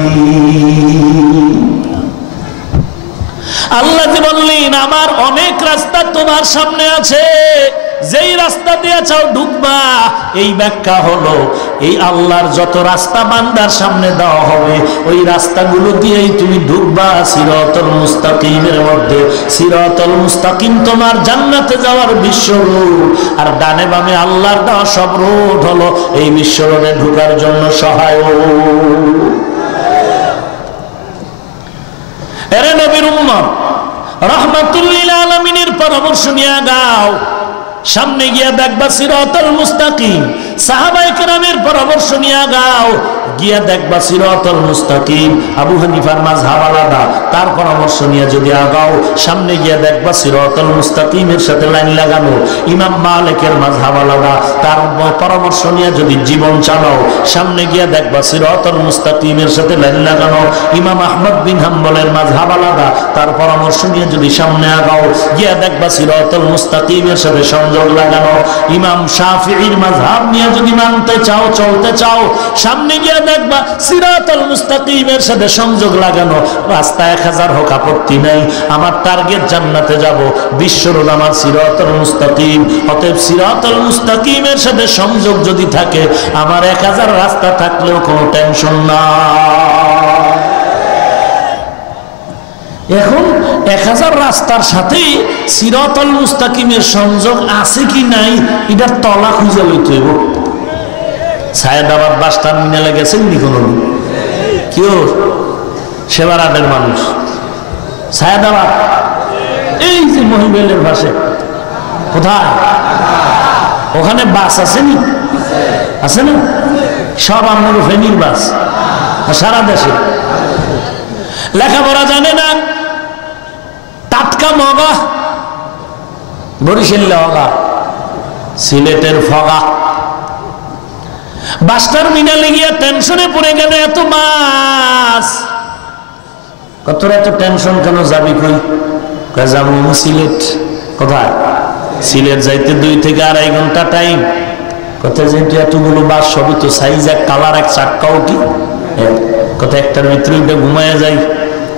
আল্লাহ যে বললেন আমার অনেক রাস্তা তোমার সামনে আছে, যেই রাস্তা দিয়ে চাও ঢুকবা। এই ব্যাখ্যা হলো, এই আল্লাহর যত রাস্তা বান্দার সামনে দেওয়া হবে, ওই রাস্তাগুলো দিয়েই তুমি ঢুকবা সিরাতুল মুস্তাকিমের মধ্যে। সিরাতুল মুস্তাকিম তোমার জান্নাতে যাওয়ার বিশ্ব রোড, আর ডানে বামে আল্লাহর দেওয়া সব রোড হলো এই বিশ্ব রোডে ঢুকার জন্য সহায়ক। এরে নবীর উম্মত, রাহমাতুল লিল আলামিনের পরামর্শ নিয়ে গাও, সামনে গিয়া দেখবা সিরাতুল মুস্তাকিম। সাহাবায়ে কেরামের পরামর্শ নিয়ে গাও, গিয়া দেখবা সিরাতুল মুস্তাকিম। আবু হানিফার মাযহাব আলাদা, তার পরামর্শ নিয়ে যদি আগাও, সামনে গিয়া দেখবা সিরাতুল মুস্তাকিমের সাথে লাইন লাগানো। ইমাম মালিকের মাযহাব আলাদা, তার পরামর্শ নিয়ে যদি জীবন চালাও, সামনে গিয়া দেখবা সিরাতুল মুস্তাকিমের সাথে লাইন লাগানো। ইমাম আহমদ বিন হাম্বলের মাযহাব আলাদা, তার পরামর্শ নিয়ে যদি সামনে আগাও, গিয়া দেখবা সিরাতুল মুস্তাকিমের সাথে সংযোগ লাগানো। ইমাম শাফিঈর মাযহাব নিয়ে যদি মানতে চাও, চলতে চাও, সামনে গিয়া দেখবা সিরাতুল মুস্তাকিমের সাথে সংযোগ লাগানো। রাস্তা 1000 হোক আপত্তি নাই, আমার টার্গেট জান্নাতে যাব। বিশ্ব রোড আমার সিরাতুল মুস্তাকিম। অতএব সিরাতুল মুস্তাকিমের সাথে সংযোগ যদি থাকে, আমার 1000 রাস্তা থাকলেও কোনো টেনশন না। এখন 1000 রাস্তার সাথে সিরাতুল মুস্তাকিমের সংযোগ আছে কি নাই, এটার তলা খুঁজে লইতে হইব। সায়েদাবাদ বাস টার্মিনালে গেছেন নি কোনো? কেউ? সেবারাটের মানুষ সায়েদাবাদ, এই যে মহিবেলের পাশে, কোথায়? ওখানে বাস আছে নি? আছে না? সব আমার ফেনীর বাস, সারা দেশে। লেখাপড়া জানে না, টাটকা মগা, বরিশাল লগা, সিলেটের ফগা। বাস টার্মিনালে গিয়ে টেনশনে পড়ে গেল, এত বাস, কত এত টেনশন কেন? যাবি কই? যাবো সিলেট। কোথায়? সিলেট যাইতে 2 থেকে 2.5 ঘন্টা টাইম। কোথায় যেহেতু এতগুলো বাস, সবই তো সাইজ এক, কালার এক, চাক্কাও কি কত, একটার ভিতরে উঠে ঘুমায় যায়।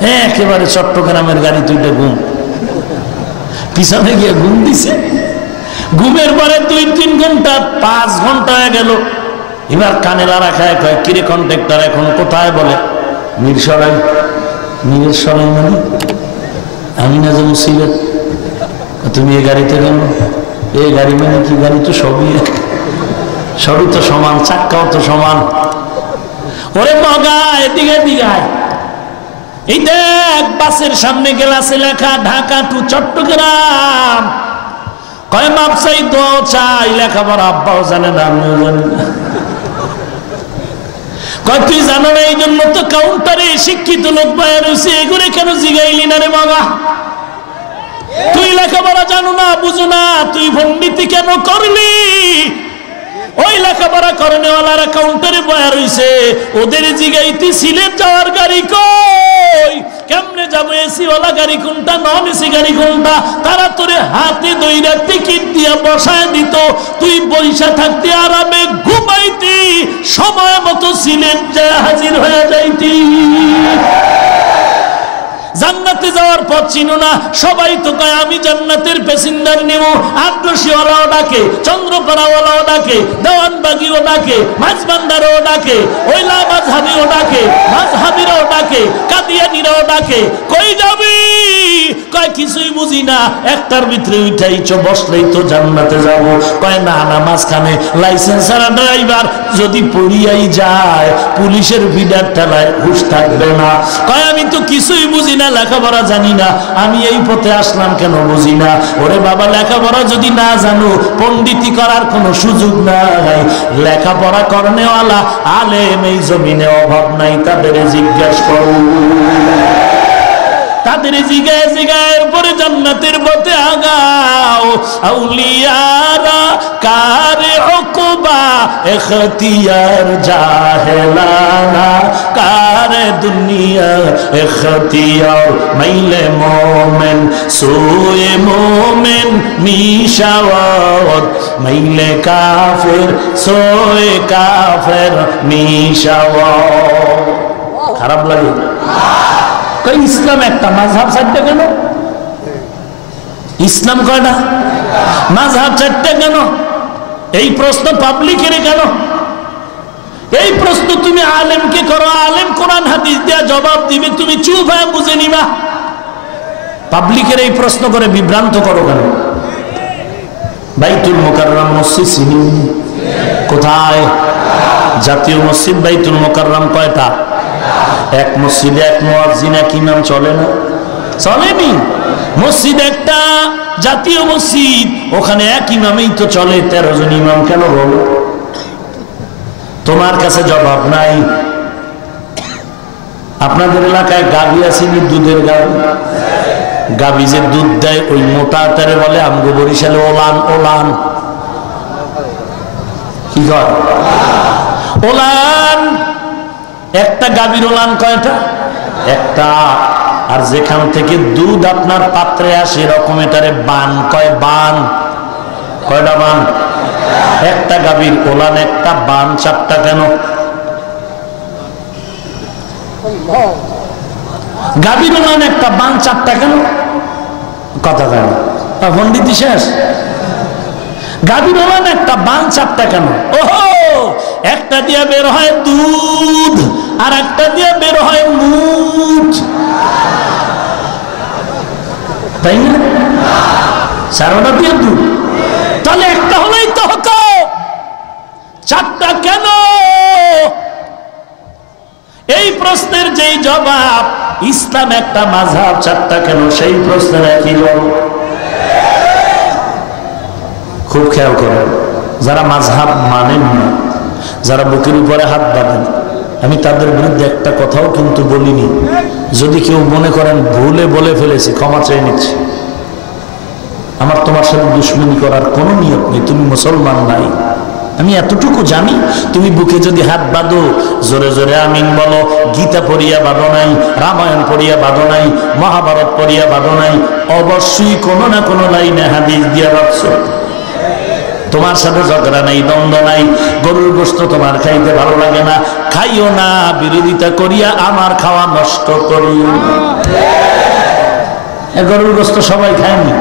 হ্যাঁ, একেবারে চট্টগ্রামের গাড়ি তুইটা ঘুম, পিছনে গিয়ে ঘুম দিছে। ঘুমের পরে 2-3 ঘন্টা, 5 ঘন্টা হয়ে গেল। এবার কানে লারা খায়, কয় কিরে কন্ট্রাক্টর এখন কোথায়? বলে মিরসরাই। মিরসরাই মানে? আমি না যাবো সিলেট। তুমি এই গাড়িতে গেল? এই গাড়ি মানে কি? গাড়ি তো সবই তো সমান, চাক্কাও তো সমান। ওরে মগা, এদিকে দিগায়, এই দেখ বাসের সামনে গ্লাসে লেখা ঢাকা টু চট্টগ্রাম। কয় মাপ চাই দোয়াও চাই, লেখাপড়া আব্বাও জানে না আমিও জানি না। কয় তুই জানো না এই জন্য তো কাউন্টারে শিক্ষিত লোক বাইরে রয়েছে, এগুলো কেন জিগাইলি না রে বাবা? তুই লেখাপড়া জানো না, বুঝো না, তুই পণ্ডিতি কেন করলি? ওই লেখাপড়া করেনেওয়ালারা কাউন্টারে বয়া রইছে, ওদের জিগাইতে সিলেট যাওয়ার গাড়ি কই, কেমনে যাবো, এসি ওয়ালা গাড়ি কোনটা, নন এসি গাড়ি কোনটা, তারা তোরে হাতে দইরা টিকিট দিয়া বসায় দিত, তুই বৈশা থাকতে আরামে ঘুমাইতি, সময় মতো সিলেট যায় হাজির হয়ে যাইতি। জান্নাতে যাওয়ার পথ চিনো না, সবাই তো কয় আমি জান্নাতের প্যাসেঞ্জার নেব, আটরশিওয়ালাও ডাকে, চন্দ্রপাড়াওয়ালাও ডাকে, দেওয়ানবাগিও ডাকে, মাঝবান্দারও ডাকে, ওইলা মাঝহাবিও ডাকে, মাঝহাবিরাও ডাকে, কাদিয়ানিরাও ডাকে। কই যাবি? কয় কিছুই বুঝি না, একটার ভিতরে উঠাইছ, বসলেই তো জান্নাতে যাব। কয় না না, মাঝখানে লাইসেন্স ছাড়া ড্রাইভার যদি পড়িয়াই যায়, পুলিশের ভিড়ার ঠেলায় হুঁশ থাকবে না। কয় আমি তো কিছুই বুঝি না, লেখাপড়া জানি না, আমি এই পথে আসলাম কেন বুঝি না। ওরে বাবা, লেখাপড়া যদি না জানো, পণ্ডিতি করার কোনো সুযোগ নাই। লেখাপড়া করনেওয়ালা আলেম এই জমিনে অভাব নাই, তাদের জিজ্ঞাসা করো, তাদের জিগায় জিগায়ের পরে জান্নাতের পথে আগাও। আউলিয়ারা কারে উকবা ইখতিয়ার জাহেলানা, কারে দুনিয়া ইখতিয়ার মাইলে মোমেন সুয়ে মোমেন মিশাওয়াত, মাইলে কাফের সোয়ে কাফের মিশাওয়াত। খারাপ লাগে? ইসলাম একটা, মাযহাব চারটা কেন? ইসলাম কয়টা? মাযহাব চারটা কেন? এই প্রশ্ন পাবলিকের কেন? এই প্রশ্ন তুমি আলেমকে করো, আলেম কোরআন হাদিস দিয়া জবাব দিবে, তুমি চুপ হয়ে বুঝে নিবা। পাবলিকের এই প্রশ্ন করে বিভ্রান্ত করো কেন? বাইতুল মুকাররম মসজিদ চিনি? কোথায়? জাতীয় মসজিদ বাইতুল মুকাররম কয়টা? এক মসজিদে এক মুয়াজ্জিন এক ইমাম চলে না? চলেনি। মসজিদ একটা জাতীয় মসজিদ, ওখানে এক ইমামেই তো চলে, 13 জন ইমাম কেন বলো? তোমার কাছে জবাব নাই। আপনাদের এলাকায় গাভী আসেনি? দুধের গাভী, গাভী যে দুধ দেয় ওই মোটা তারে বলে আমগো বরিশালে ওলান। ওলান কি কয়? ওলান। একটা গাভীর ওলান কয়টা? একটা। আর যেখান থেকে দুধ আপনার পাত্রে আসে এরকম এটারে বান কয়। বান কয়টা? বান। একটা গাভীর ওলান একটা, বান চারটা কেন? গাভীর ওলান একটা, বান চারটা কেন? কথা কেন? পণ্ডিত শেষ। গাভীর ওলান একটা, বান চারটা কেন? ওহো, একটা দিয়ে বের হয় দুধ আর একটা দিয়ে বের হয় মুখ, তাই না? চারটা দিয়ে দুধ, তাহলে একটা হলেই তো হতো, চারটা কেন? এই প্রশ্নের যেই জবাব, ইসলাম একটা মাযহাব, চারটা কেন, সেই প্রশ্নের একই জবাব। খুব খেয়াল করেন, যারা মাযহাব মানেন না, যারা বুকের উপরে হাত বাঁধেন, আমি তাদের বিরুদ্ধে একটা কথাও কিন্তু বলিনি। যদি কেউ মনে করেন ভুলে বলে ফেলেছি, ক্ষমা চেয়ে নিচ্ছি। আমার তোমার সাথে দুশ্মনী করার কোনো নিয়ত নেই, তুমি মুসলমান নাই। আমি এতটুকু জানি, তুমি বুকে যদি হাত বাঁধো, জোরে জোরে আমিন বলো। গীতা পড়িয়া বাঁধো নাই, রামায়ণ পড়িয়া বাঁধো নাই, মহাভারত পড়িয়া বাঁধো নাই, অবশ্যই কোনো না কোনো লাইনে হাদিস দিয়া বাঁধছো। তোমার সাথে ঝগড়া নাই, দ্বন্দ্ব নাই, গরুর গোশত তোমার খাইতে ভালো লাগে না, খাইও না, বিরোধিতা করিয়া আমার খাওয়া নষ্ট করিও না। গরুর গোশত সবাই খায়নি।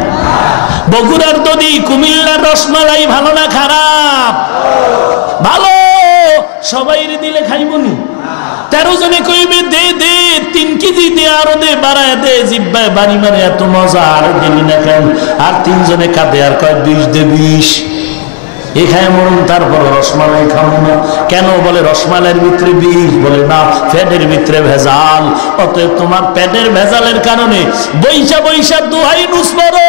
বগুড়ার দধি, কুমিল্লার রসমালাই ভালো না খারাপ? ভালো। সবাই দিলে খাইবনি? 13 জনে কইবে দে দে, 3 কেজি দে, আরো দে, বাড়ায় দে, জিব্বায় বাড়ি মারে, এত মজা, আর দিলি না কেন? আর 3 জনে কাঁদে আর কয় 20 দে 20। এ খায় মরুন, তারপর রসমালাই খাবো না। কেন? বলে রসমালাইয়ের ভিতরে বিষ। বলে না, পেটের ভিতরে ভেজাল। অতএব তোমার পেটের ভেজালের কারণে বৈশা বৈশা দোহাই নুস পড়ো,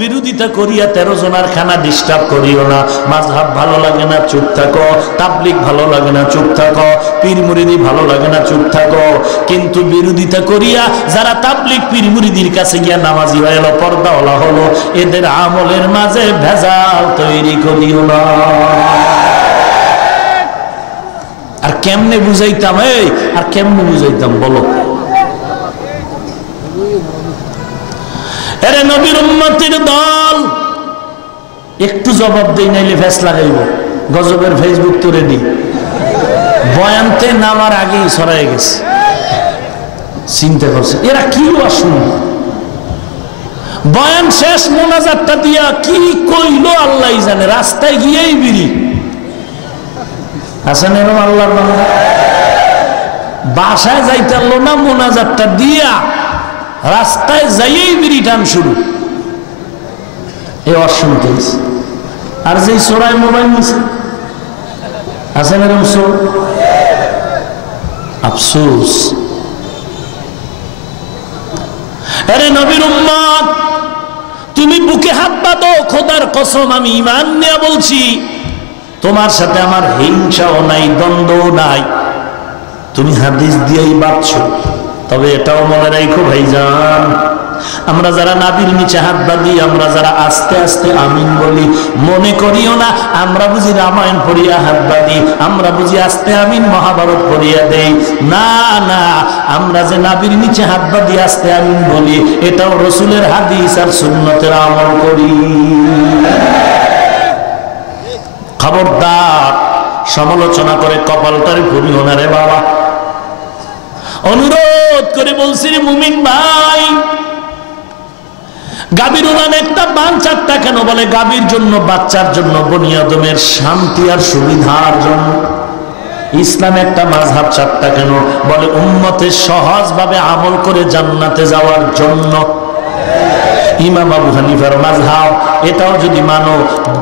বিরোধিতা করিয়া 13 জনার খানা ডিস্টার্ব করিও না। মাযহাব ভালো লাগে না, চুপ থাকো। তাবলীগ ভালো লাগে না, চুপ থাকো। পীর মুরিদি ভালো লাগে না, চুপ থাকো। কিন্তু বিরোধিতা করিয়া যারা তাবলীগ পীর মুরিদির কাছে গিয়া নামাজি হয়ে এলো, পর্দাওয়ালা হলো, এদের আমলের মাঝে ভেজাল তৈরি করিও না। আর কেমনে বুঝাইতাম? আর কেমনে বুঝাইতাম বলো? আরে নবীর উম্মতের দল, একটু জবাব দেই, নাইলে ফেস লাগাইব। গজবের ফেসবুক তো রেডি, বয়ানতে নামার আগেই ছড়াই গেছে। চিন্তা করছে এরা কি আসুন, বয়ান শেষ মোনাজাতটা দিয়া কি কইলো আল্লাহ জানে, রাস্তায় গিয়েই বিড়ি। আছেন এরকম আল্লাহর বান্দা, বাসায় যাইতে পারলো না, মোনাজাতটা দিয়া রাস্তায় যাইয়েই বিড়ি টান শুরু। এই অশুনতে আর যেই চোরাই মোবাইল নিছে, আছেন এরকম চোর? আফসোস। আরে নবীর উম্মত, তুমি বুকে হাত বাঁধো, খোদার কসম আমি ঈমান নিয়ে বলছি, তোমার সাথে আমার হিংসাও নাই, দ্বন্দ্বও নাই। তুমি হাদিস দিয়েই বাঁধছো। তবে এটাও মনে রাখো ভাইজান, আমরা যারা নাবির নিচে হাত বাঁধি, আমরা যারা আস্তে আস্তে আমিন বলি, মনে করিও না আমরা বুঝি রামায়ণ পড়িয়া হাত বাঁধি, আমরা বুঝি আস্তে আমিন মহাভারত পড়িয়া দেই। না না, আমরা যে নাবির নিচে হাত বাঁধি আস্তে আমিন বলি, এটাও রসুলের হাদিস আর সুন্নতের আমল করি। খবরদার, সমালোচনা করে কপালটারে পুরিও না রে বাবা। অনুরোধ করে বলছি রে মুমিন ভাই, গাভীর উলান একটা বান চারটা কেন? বলে গাভীর জন্য, বাচ্চার জন্য, বনি আদমের শান্তি আর সুবিধার জন্য। ইসলাম একটা মাযহাব চারটা কেন? বলে উম্মতের সহজভাবে আমল করে জান্নাতে যাওয়ার জন্য। ইমাম আবু হানিফার মাযহাব, এটাও যদি মানো,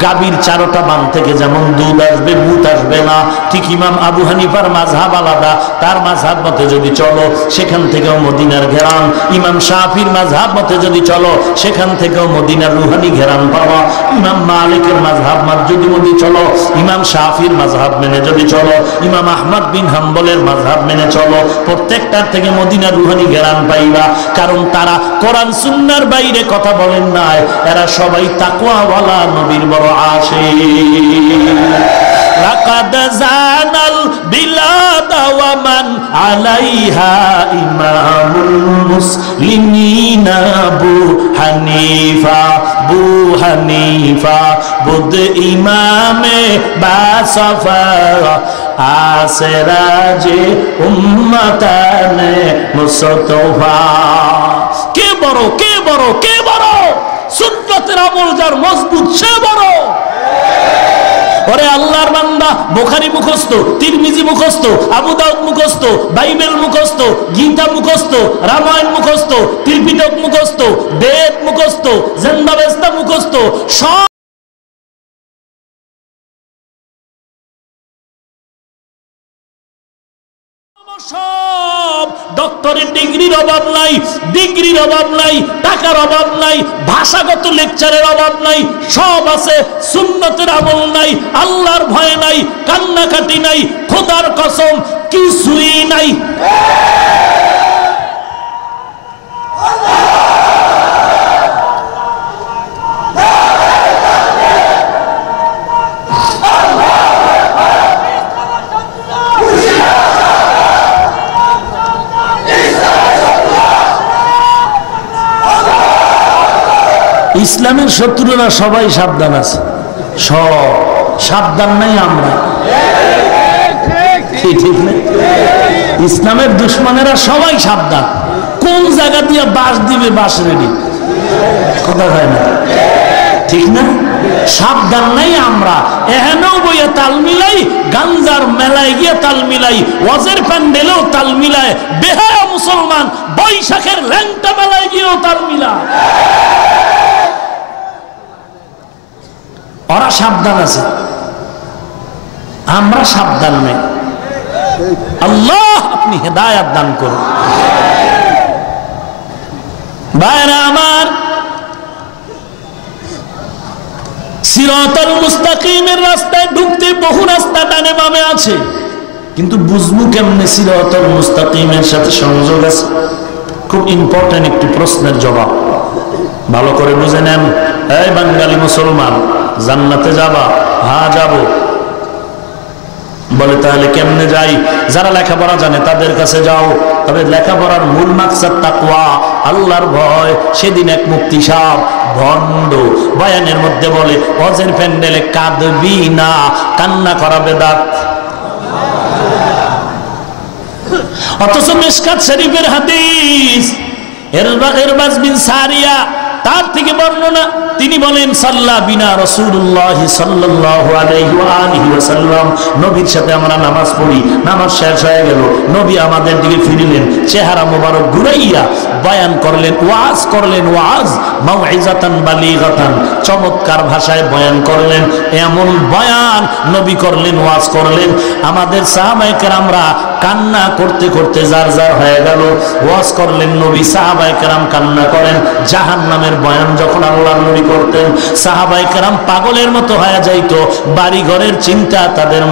গাভীর 4টা বান থেকে যেমন দুধ আসবে, মুত আসবে না, ঠিক ইমাম আবু হানিফার মাযহাব আলাদা। তার মাযহাব মতে যদি চলো, সেখান থেকেও মদিনার ঘেরান। ইমাম শাফির মাযহাব মতে যদি চলো, সেখান থেকেও মদিনার রুহানি ঘেরান পাওয়া। ইমাম মালিকের মাযহাব যদি চলো, ইমাম শাফির মাযহাব মেনে যদি চলো, ইমাম আহমদ বিন হাম্বলের মাযহাব মেনে চলো, প্রত্যেকটার থেকে মদিনার রুহানি ঘেরান পাইবা। কারণ তারা কোরআন সুন্নাহর বাইরে কথা বলেন নাই, এরা সবাই তাকওয়াওয়ালা, নবীর বড় আশিক। লাকাদ জানাল বিলাদ ওয়া মান আলাইহা ইমামুল মুসলিমিনা আবু হানিফা বুদ ইমামে বাসফা আসরাজে উম্মতানে মুস্তফা। কে বড়, কে বড়, কে বড়? সুন্নতের আমল যার মজবুত, সে বড়। ওরে আল্লাহর বান্দা, বুখারী মুখস্থ, তিরমিজি মুখস্থ, আবু দাউদ মুখস্থ, বাইবেল মুখস্থ, গীতা মুখস্থ, রামায়ণ মুখস্থ, ত্রিপিটক মুখস্থ, বেদ মুখস্থ, জিন্দাবেস্তা মুখস্থ, সব ডক্টরের ডিগ্রির অভাব নাই, ডিগ্রির অভাব নাই, টাকার অভাব নাই, ভাষাগত লেকচারের অভাব নাই, সব আছে। সুন্নতের আমল নাই, আল্লাহর ভয় নাই, কান্নাকাটি নাই, খোদার কসম কিছুই নাই। ইসলামের শত্রুরা সবাই সাবধান আছে, সব সাবধান নাই আমরা, ঠিক না? ইসলামের দুশ্মনেরা সবাই সাবধান, কোন জায়গা দিয়ে বাঁশ দিবে, বাঁশ রেডি, কথা হয় না, ঠিক না? সাবধান নাই আমরা। এহেনও বইয়ে তাল মিলাই, গাঞ্জার মেলায় গিয়ে তাল মিলাই, ওয়াজের প্যান্ডেলেও তাল মিলায়, বেহায়া মুসলমান বৈশাখের ল্যাংটা মেলায় গিয়েও তাল মিলায়। ওরা সাবধান আছে, আমরা সাবধান নেই। আল্লাহ আপনি হেদায়েত দান করুন। ভাইরা আমার, সিরাতাল মুস্তাকিমের রাস্তায় ঢুকতে বহু রাস্তা ডানে বামে আছে, কিন্তু বুঝবো কেমনে সিরাতাল মুস্তাকিমের সাথে সংযোগ আছে? খুব ইম্পর্টেন্ট একটি প্রশ্নের জবাব, ভালো করে বুঝে নেন। এই বাঙালি মুসলমান, জান্নাতে যাবা? হ্যাঁ যাব। বলে তাহলে কেমনে যাই? যারা লেখাপড়া জানে তাদের কাছে যাও। তবে লেখাপড়ার মূল মাকসাদ তাকওয়া, আল্লাহর ভয়। সেদিন এক মুফতি সাহেব ভণ্ড বয়ানের মধ্যে বলে, হজের প্যান্ডেলে কাঁদবি না, কান্না করা বেদাত। অথচ মিশকাত শরীফের হাদিস, ইরবাজ বিন সারিয়া তার থেকে বর্ণনা, তিনি বলেন সাল্লা বিনা রাসূলুল্লাহ সাল্লাল্লাহু আলাইহি ওয়া আলিহি ওয়াসাল্লাম, নবীর সাথে আমরা নামাজ পড়ি, নামাজ শেষ হয়ে গেল, নবী আমাদের দিকে ফিরলেন, চেহারা মোবারক ঘুরাইয়া বয়ান করলেন, ওয়াজ করলেন, ওয়াজ মাউইজাতান বালিগাতান, চমৎকার ভাষায় বয়ান করলেন। এমন বয়ান নবী করলেন, ওয়াজ করলেন, আমাদের সাহাবায়ে কেরামরা কান্না করতে করতে জার জার হয়ে গেল। ওয়াজ করলেন নবী, সাহাবায়ে কেরাম কান্না করেন। জাহান্নামের বয়ান যখন আল্লাহর নবী করতেন, সাহাবায়ে কেরাম পাগলের মতো হয়ে যাইতো, বাড়ি ঘরের চিন্তা তাদের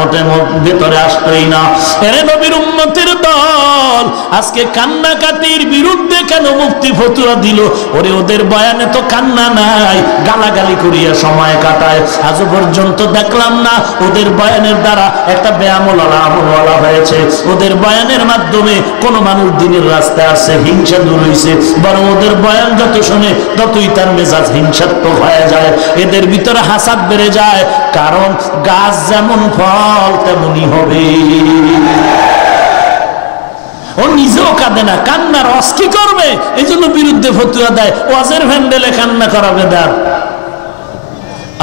ভেতরে আসতোই না। এরে নবীর উম্মতের দল, আজকে কান্নাকাটির বিরুদ্ধে কেন মুফতি ফতুয়া দিল? ওরে ওদের বয়ানে তো কান্না নাই, গালাগালি করিয়া সময় কাটায়। আজও পর্যন্ত দেখলাম না ওদের বয়ানের দ্বারা একটা বেআমওয়ালা আমলওয়ালা হয়েছে। ওদের বয়ানের মাধ্যমে কোন মানুষ দিনের রাস্তায় আসছে, হিংসা দূর হইছে। বরং ওদের বয়ান যত শুনে ততই তার মেজাজ হিংসাত্মক হয়ে যায়, এদের ভিতরে হাসাদ বেড়ে যায়। কারণ গাছ যেমন ফল তেমনই হবে। ও নিজেও কাঁদে না, কান্নার রস কি করবে? এই জন্য বিরুদ্ধে ফতুয়া দেয়, ওয়াজের ভ্যান্ডেলে কান্না করাবে। দেন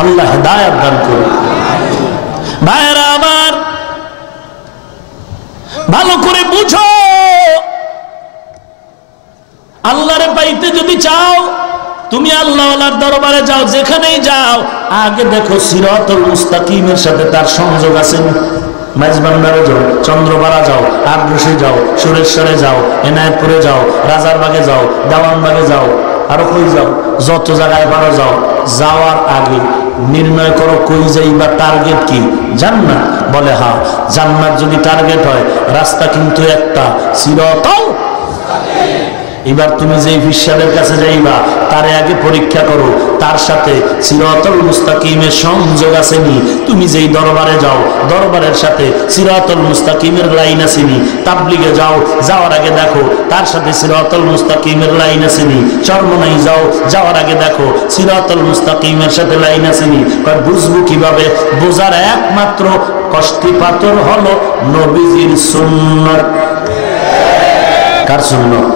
আল্লাহ হেদায়েত দান করুন। ভাইরা আমার, ভালো করে বুঝো, আল্লাহরে পাইতে যদি চাও, তুমি আল্লাহওয়ালার দরবারে যাও, যেখানেই যাও, আগে দেখো সিরাতুল মুস্তাকিমের সাথে তার সংযোগ আছে। মাইজবান্ডারে যাও, চন্দ্রপাড়া যাও, আগ্রসী যাও, সুরেশ্বরে যাও, এনায়েতপুরে যাও, রাজারবাগে যাও, দেওয়ানবাগে যাও, আরো কই যাও, যত জায়গায় পারো যাও। যাওয়ার আগে নির্ণয় করো কই যাইবা, টার্গেট কি? জান্নাত। বলে হ্যাঁ, জান্নাত যদি টার্গেট হয়, রাস্তা কিন্তু একটা, সিরাতুল। এবার তুমি যেই ফিসাবের কাছে যাইবা, তারে আগে পরীক্ষা করো তার সাথে সিরাতুল মুস্তাকিমের সংযোগ আছে নি। তুমি যেই দরবারে যাও, দরবারের সাথে সিরাতুল মুস্তাকিমের লাইন আছে নি। তাবলিগে যাও, যাওয়ার আগে দেখো তার সাথে সিরাতুল মুস্তাকিমের লাইন আছে নি। চরমনাই যাও, যাওয়ার আগে দেখো সিরাতুল মুস্তাকিমের সাথে লাইন আছে নি। বুঝবো কিভাবে? বোঝার একমাত্র কষ্টি পাথর হলো নবীজির সুন্নাত। কার সুন্নাত?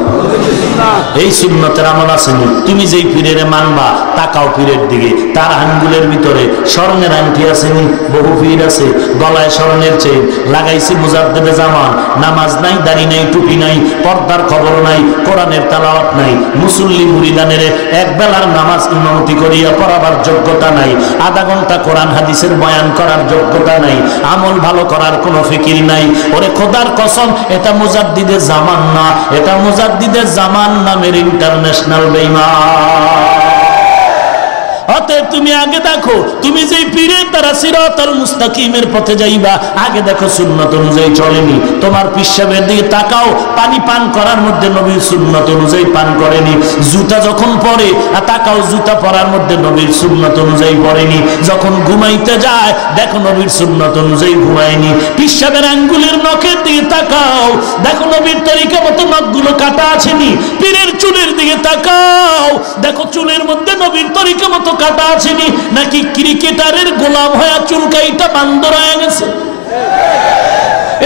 এই সুন্নতের আমল আসেনি। তুমি যেই পীরের মানবা, তাকাও পীরের দিকে, তার আঙ্গুলের ভিতরে স্বর্ণের আংটি আসেনি। বহু পীর আছে গলায় স্বর্ণের চেইন লাগাইছে, মুজাদ্দেদে জামান, নামাজ নাই, দাড়ি নাই, টুপি নাই, পর্দার খবর নাই, কোরআনের তেলাওয়াত নাই, মুসল্লি মুরিদানের এক বেলার নামাজ ইমামতি করিয়া পড়াবার যোগ্যতা নাই, আধা ঘন্টা কোরআন হাদিসের বয়ান করার যোগ্যতা নাই, আমল ভালো করার কোনো ফিকির নাই। ওরে খোদার কসম, এটা মুজাদ্দিদের জামান না, এটা মুজাদ্দিদের জামান নামের ইন্টারন্যাশনাল বেঈমান। অতএব তুমি আগে দেখো, তুমি যেই পীরের দ্বারা সিরাতুল মুস্তাকিমের পথে যাইবা, আগে দেখো সুন্নাত অনুযায়ী চলেনি। তোমার পিশাবের দিকে তাকাও, পানি পান করার মধ্যে নবীর সুন্নাত অনুযায়ী পান করেনি। জুতা যখন পরে তাকাও, জুতা পরার মধ্যে নবীর সুন্নাত অনুযায়ী পরেনি। যখন ঘুমাইতে যায় দেখো নবীর সুন্নাত অনুযায়ী ঘুমায়নি। পিশাবের আঙ্গুলের নখের দিকে তাকাও, দেখো নবীর তরিকা মতো নখগুলো কাটা আছেনি। পীরের চুলের দিকে তাকাও, দেখো চুলের মধ্যে নবীর তরিকা মতো কাটা আছেনি, নাকি ক্রিকেটারের গোলাম হয়ে চুলকাইটা বান্দর হয়ে গেছে।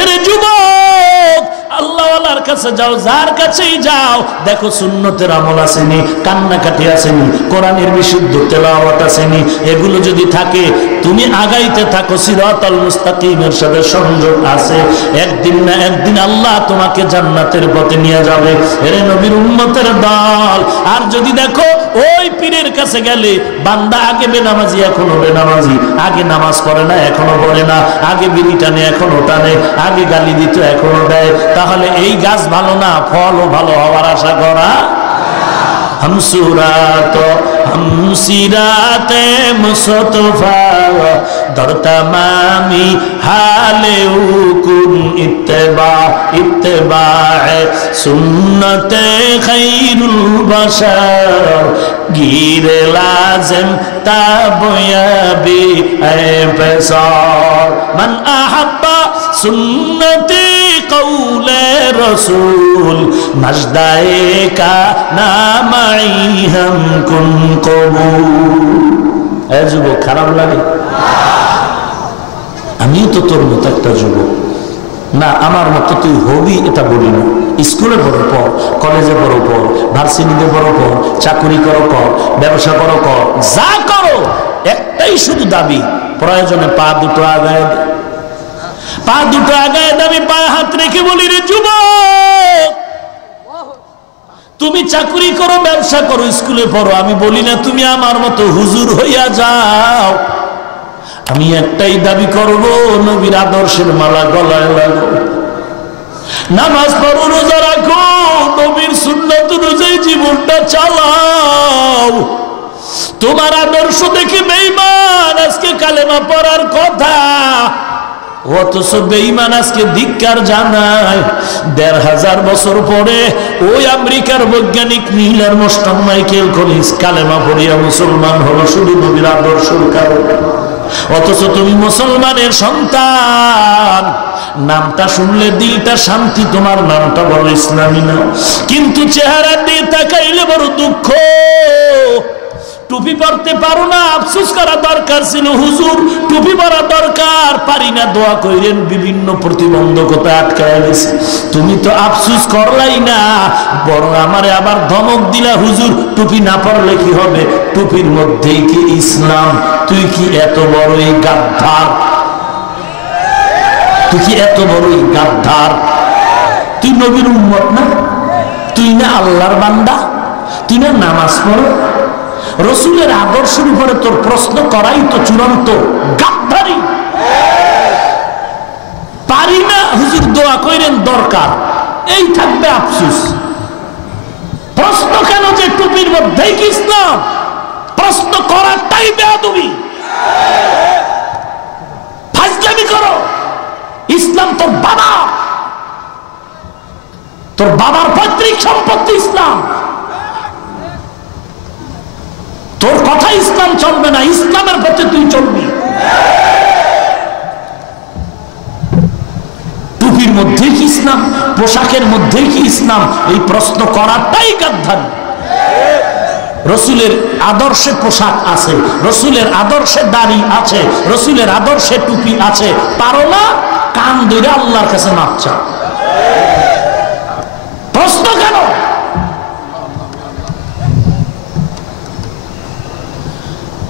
এরে যুবক, আল্লাহ আল্লাহওয়ালার কাছে যাও, যার কাছেই যাও, দেখো সুন্নতের আমল আসেনি, কান্নাকাটি আসেনি, কোরআনের বিশুদ্ধ তেলাওয়াত আসেনি, এগুলো যদি থাকে তুমি আগাইতে থাকো, সিরাতাল মুস্তাকিমের সাথে সংযোগ আছে, একদিন না একদিন আল্লাহ তোমাকে জান্নাতের পথে নিয়ে যাবে। এরে নবীর উম্মতের দল। আর যদি দেখো ওই পীরের কাছে গেলে বান্দা আগে বেনামাজি এখনো বেনামাজি, আগে নামাজ পড়ে না এখনো পড়ে না, আগে বিড়ি টানে এখনো টানে, আগে গালি দিত এখনো দেয়, তাহলে এই গাছ ভালো না, ফলও ভালো হওয়ার আশা করা। हमसिराते मुस्तफा दर तमामी हाले कुन इत्तबा इत्तबा सुन्नते खैरुल बशर गिर लाजिम ताबयाबी ए बसार मन अहब्बा सुन्नती कौले रसूल मजदाए का नामाई हम कुन कबूल। ए যুবক, খারাপ লাগে? আমি তো তোর মতো একটা যুবক না, আমার মতো তুই হবি এটা বলি না। স্কুলে পড়ো পর, কলেজে পড়ো পর, ভার্সিটিতে পড়ো পর, চাকরি করো কর, ব্যবসা করো কর, যা করো একটাই শুধু দাবি, প্রয়োজনে পা দুটো আগায় দে, পা দুটো আগায় দাবি, পায়ে হাত রেখে বলি রে যুবক, তুমি চাকরি করো, ব্যবসা করো, স্কুলে পড়ো, আমি বলি না তুমি আমার মতো হুজুর হইয়া যাও। আমি একটাই দাবি করব, নবীর আদর্শের মালা গলায় লাগো, নামাজ পড়ো, রোজা রাখো, নবীর সুন্নাত অনুযায়ী জীবনটা চালাও। তোমার আদর্শ দেখে বেঈমান আজকে কালেমা পড়ার কথা, অথচ বেঈমান আজকে ধিক্কার জানায়। ১৫০০ বছর পরে ওই আমেরিকার বৈজ্ঞানিক নীল আর্মস্ট্রং, মাইকেল কলিন্স কালেমা পড়িয়া মুসলমান হলো শুধু নবীর আদর্শের কারণে। অথচ তুমি মুসলমানের সন্তান, নামটা শুনলে দিলটা শান্তি, তোমার নামটা বড় ইসলামী না, কিন্তু চেহারা দিয়ে তাকাইলে বড় দুঃখ। টুপি পরতে পারো না, আফসোস করা দরকার ছিল, হুজুর টুপি পরা দরকার, পারি না, দোয়া কইরেন, বিভিন্ন প্রতিবন্ধকতা আটকায় গেছে। তুমি তো আফসোস করলাই না, বরং আমারে আবার ধমক দিলা, হুজুর টুপি না পরলে কি হবে, টুপির মধ্যেই কি ইসলাম? তুই কি এত বড়ই গাদ্দার? তুই কি এত বড়ই গাদ্দার? তুই নবীর উম্মত না? তুই না আল্লাহর বান্দা? তুই না নামাজ পড়ো? রসুলের আদর্শের উপরে তোর প্রশ্ন করাই তো চূড়ান্ত গাদ্দারি। পারি না, হুজুর দোয়া কইরেন, দরকার, এই থাকবে আফসোস। প্রশ্ন কেন যে টুপির মধ্যেই কি ইসলাম? প্রশ্ন করাটাই বেয়াদবি, ফাজলামি করো। ইসলাম তোর বাবা, তোর বাবার পৈতৃক সম্পত্তি ইসলাম, তোর কথা ইসলাম চলবে না, ইসলামের পথে তুই চলবি। টুপির মধ্যে কি ইসলাম? পোশাকের মধ্যে কি ইসলাম? এই প্রশ্ন করাটাই গাদ্দারি। রসুলের আদর্শে পোশাক আছে, রসুলের আদর্শে দাড়ি আছে, রসুলের আদর্শে টুপি আছে, পারো না, কান ধরে আল্লাহর কাছে মাপ চাও। প্রশ্ন কেন?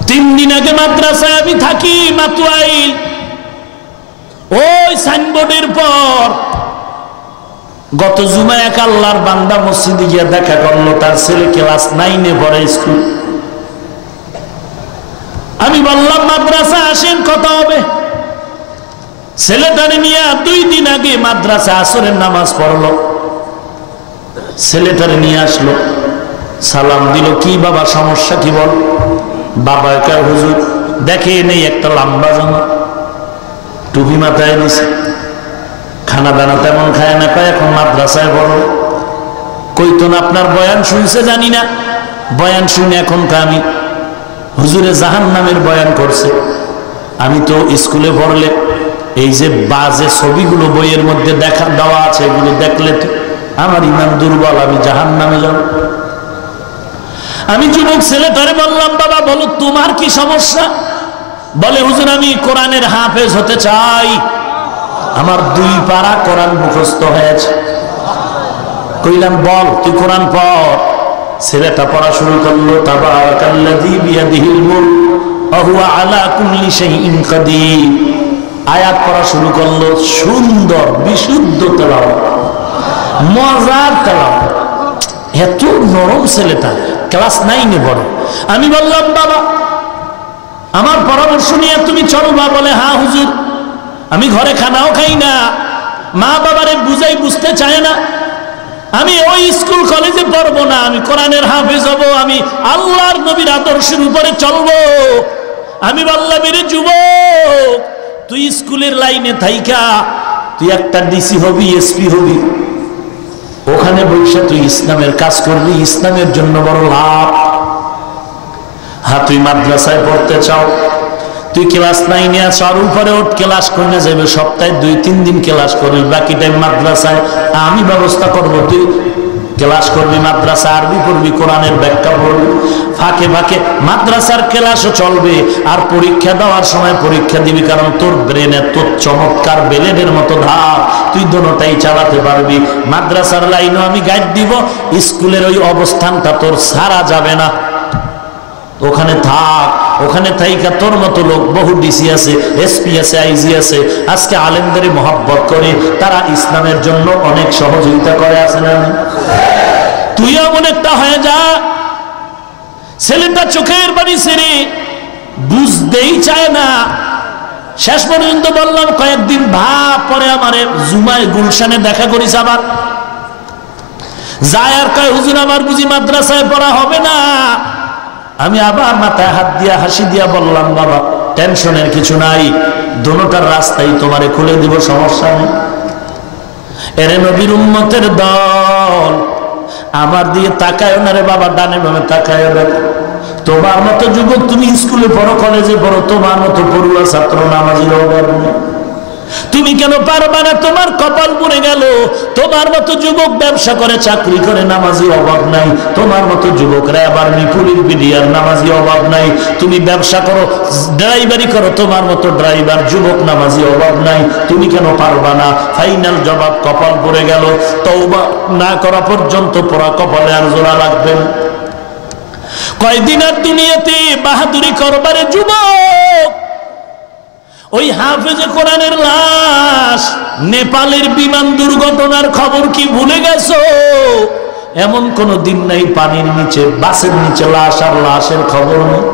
3 দিন আগে মাদ্রাসায় আমি থাকি, মাতুয়াইল, ওই সাইনবোর্ডের পর গত জুমা এক আল্লাহর বান্দা মসজিদে গিয়ে দেখা করলো, তার ছেলে ক্লাস 9-এ পড়ে, স্কুল। আমি বললাম মাদ্রাসা আসেন, কথা হবে। ছেলেটারে নিয়ে 2 দিন আগে মাদ্রাসা আসরের নামাজ পড়লো, ছেলেটারে নিয়ে আসলো, সালাম দিল, কি বাবা সমস্যা কি বল? বাবা কে হুজুর দেখে নেই, একটা লম্বা জামা, টুপি মাথায় নিছে, খানা দানা তেমন খায় না, কয় এখন মাদ্রাসায় বড়। কইতো না আপনার বয়ান শুনছে জানি না, বয়ান শুনে এখন আমি হুজুরে জাহান্নামের বয়ান করছে। আমি তো স্কুলে পড়লে এই যে বাজে ছবিগুলো বইয়ের মধ্যে দেখা দেওয়া আছে, এগুলো দেখলে তো আমার ইমান দুর্বল, আমি জাহান্নামে যাব। আমি যুবক ছেলেটারে বললাম, বাবা বলো তোমার কি সমস্যা? বলে হুজুর আমি কোরআনের হাফেজ হতে চাই, আমার 2 পারা কোরআন মুখস্থ হয়েছে। কইলাম বল তুই কোরআন পড়। ছেলেটা পড়া শুরু করলো, তাবারাকাল্লাযী বিয়াদিহিল মুলক ওয়া হুয়া আলা কুল্লি শাইইন কাদির। আয়াত পড়া শুরু করলো, সুন্দর বিশুদ্ধ তেলাওয়াত, মজার তেলাওয়াত, এত নরম ছেলেটা, ক্লাস 9-এ পড়ে। আমি বললাম বাবা আমার পরামর্শ নিয়ে তুমি চলবা? বলে হ্যাঁ হুজুর। আমি ঘরে খানাও খাই না, মা বাবারে বুঝাই বুঝতে চায় না, আমি ওই স্কুল কলেজে পড়বো না, আমি কোরআনের হাফেজ হব, আমি আল্লাহর নবীর আদর্শের উপরে চলবো। আমি বললাম এর যুবক তুই স্কুলের লাইনে থাইকা তুই একটা ডিসি হবি, এসপি হবি, ওখানে বসে তুই ইসলামের কাজ করবি, ইসলামের জন্য বড় লাভ। হ্যাঁ তুই মাদ্রাসায় পড়তে চাও, তুই ক্লাস 9-এ আছো, আর উপরে ওঠ ক্লাস করে যাবে, সপ্তাহে 2-3 দিন ক্লাস করবি, বাকি টাইম মাদ্রাসায় আমি ব্যবস্থা করবো, তুই ক্লাস করবি, মাদ্রাসা আরবি পড়বি, কোরআনের ব্যাখ্যা পড়বি, ফাঁকে ফাঁকে মাদ্রাসার ক্লাসও চলবে, আর পরীক্ষা দেওয়ার সময় পরীক্ষা দিবি, কারণ তোর ব্রেনে তোর চমৎকার বেলেনের মতো ধাপ, তুই দোনোটাই চালাতে পারবি। মাদ্রাসার লাইনও আমি গাইড দিব, স্কুলের ওই অবস্থানটা তোর সারা যাবে না, ওখানে থাক, ওখানে থাইকা তোর মতো লোক বহু ডিসি আছে, এসপি আছে, আইজি আছে, আজকে আলেমদের মহব্বত করে, তারা ইসলামের জন্য অনেক সহযোগিতা করে, আছে না? তুই এমন একটা হয়ে যা। ছেলেটা চোখের বাড়ি ছেড়ে বুঝতেই চায় না। শেষ পর্যন্ত বললাম কয়েকদিন ভাব পরে আমারে জুমায় গুলশানে দেখা করিস, আবার যায় আর কয় হুজুর আমার বুঝি মাদ্রাসায় পড়া হবে না। আমি আবার মাথায় হাত দিয়া হাসি দিয়া বললাম বাবা টেনশনের কিছু নাই, দোনোটার রাস্তাই তোমারে খুলে দিব, সমস্যা নেই। এরে নবীর উম্মতের দল, আমার দিয়ে তাকায় না রে বাবা, ডানে বামে তাকায় না। তোমার মতো যুবক তুমি স্কুলে পড়ো, কলেজে পড়ো, তোমার মতো পড়ুয়া ছাত্র নামাজির অভাব নেই। তুমি কেন পারবা না? তোমার কপাল পুড়ে গেল। তোমার মতো যুবক ব্যবসা করে, চাকরি করে, নামাজি অভাব নাই। তোমার মতো যুবকরা আবার পুলিশ বিডিআর, নামাজি অভাব নাই। তুমি ব্যবসা করো, ড্রাইভারি করো, তোমার মতো ড্রাইভার যুবক নামাজি অভাব নাই। তুমি কেন পারবা না? ফাইনাল জবাব কপাল পুড়ে গেল। তওবা না করা পর্যন্ত পোড়া কপালে আর জোড়া লাগবে না। কয়দিন আর দুনিয়াতে বাহাদুরি করবারে যুবক। ওই হাফেজে কোরআনের লাশ, নেপালের বিমান দুর্ঘটনার খবর কি ভুলে গেছো? এমন কোন দিন নাই পানির নিচে, বাসের নিচে লাশ আর লাশের খবর নেই।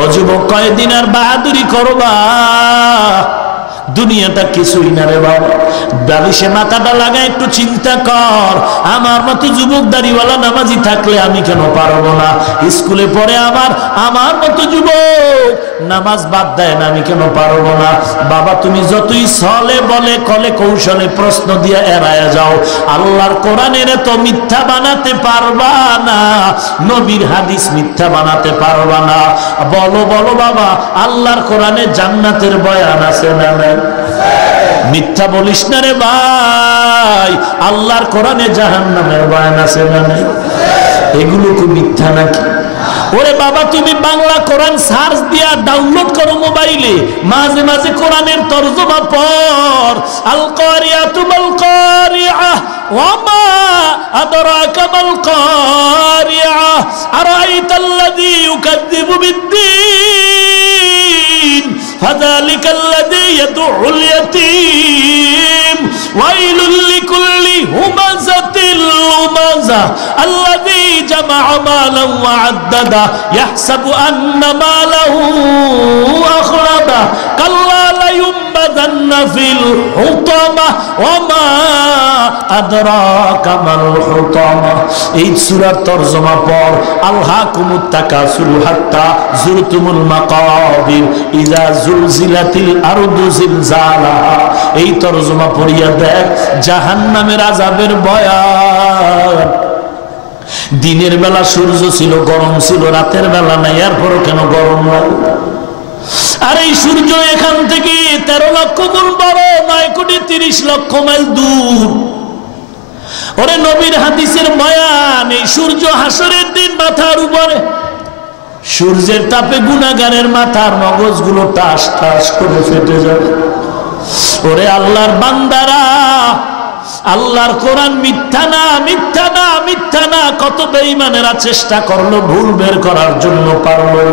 ও যুবক কয়দিন আর বাহাদুরি করবা? দুনিয়াটা কিছুই না রে বাবা। বালিশে মাথাটা লাগা একটু চিন্তা কর। আমার মতো যুবক দাড়িওয়ালা নামাজি থাকলে আমি কেন পারবো না? স্কুলে পড়ে আমার মতো যুবক নামাজ বাদ দেয় না, আমি কেন পারবো না? বাবা তুমি যতই ছলে বলে কলে কৌশলে প্রশ্ন দিয়ে এড়ায় যাও, আল্লাহর কোরআনের তো মিথ্যা বানাতে পারবা না, নবীর হাদিস মিথ্যা বানাতে পারবা না। বলো বলো বাবা, আল্লাহর কোরআনে জান্নাতের বয়ান আছে না? মিথ্যা বলিস না রে ভাই, আল্লাহর কোরআনে জাহান্নামের বয়ান আছে না? এগুলো কি মিথ্যা নাকি? ওরে বাবা তুমি বাংলা কোরআন সার্চ দিয়া ডাউনলোড করো মোবাইলে, মাঝে মাঝে কোরআনের তরজমা পড়। আল কারিয়াতু মাল কারিয়া ওয়া মা আদরাকা মাল কারিয়া আরাইতাল্লাযী ইউকাযযিবু বিদ্দীন ফাযালিকাল লাযী ইয়াদউল ইয়াতীম ওয়াইলুল লিকুল্লি হুমাযাতিল লুমাযা আল্লাযী জামা'a মালান ওয়া আদ্দাদা ইয়াহসাবু আন্না মালাহু আখলাদা কাল্লা লা ইউমবাযান্না ফিল হুতামা ওয়া মা আদরাকা মাল হুতামা। এই সূরার তরজমা পড়। আলহাকুমুত তাকাসুর হাত্তা যুরতুমুল মাকাবির ইযা জুলজিলাতিল আরদু জিলজালাহা। এই তরজমা পড়িয়া দেখ জাহান্নামের আযাবের বয়ান। দিনের বেলা সূর্য ছিল, গরম ছিল, রাতের বেলা নাই, এরপরও কেন গরম লাগে? আর এই সূর্য এখান থেকে 13 লক্ষ গুণ বড়, 9 কোটি 30 লক্ষ মাইল দূর। ওরে নবীর হাদিসের বয়ান, এই সূর্য হাসরের দিন মাথার উপরে, সূর্যের তাপে গুনাহগারের মাথার মগজগুলো টাস টাস করে ফেটে যাবে। ওরে আল্লাহর বান্দারা, আল্লাহর কোরআন মিথ্যা না, মিথ্যা না, মিথ্যা না। কত বেঈমানেরা চেষ্টা করলো ভুল বের করার জন্য, পারলো।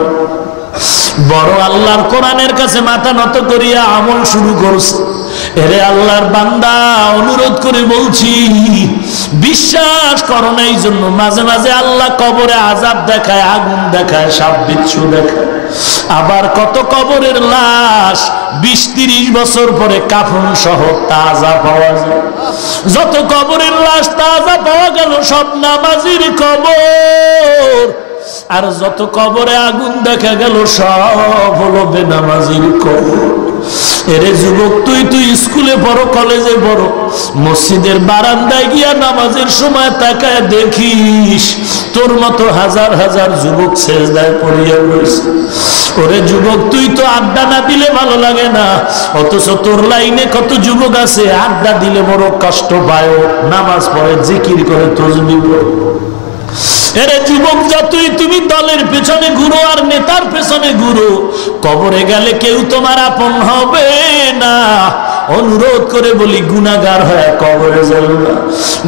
বড় আল্লাহর কোরআনের কাছে মাথা নত করিয়া আমল শুরু করছে। এরে আল্লাহর বান্দা, অনুরোধ করে বলছি, বিশ্বাস করো না এই জন্য মাঝে মাঝে আল্লাহ কবরে আযাব দেখায়, আগুন দেখায়, সাপ বিচ্ছু দেখায়। আবার কত কবরের লাশ 20-30 বছর পরে কাফন সহ তাজা পাওয়া যায়। যত কবরের লাশ তাজা পাওয়া গেল সব নামাজির কবর, আর যত কবরে আগুন দেখা গেল সব হলো বেনামাজির কবর। এরে যুবক, তুই স্কুলে পড়ো, কলেজে পড়ো, মসজিদের বারান্দায় গিয়া নামাজের সময় তাকায় দেখিস তোর মতো হাজার হাজার যুবক সেজদায় পড়িয়া রয়েছে। ওরে যুবক, তুই তো আড্ডা না দিলে ভালো লাগে না, অথচ তোর লাইনে কত যুবক আছে আড্ডা দিলে বড় কষ্ট পায়, নামাজ পড়ে, জিকির করে, তাসবিহ পড়ে। এরে যুবক, যতই তুমি দলের পেছনে ঘুরো আর নেতার পেছনে ঘুরো, কবরে গেলে কেউ তোমার আপন হবে না। অনুরোধ করে বলি, গুনাহগার হয়ে কবরে যাবে না।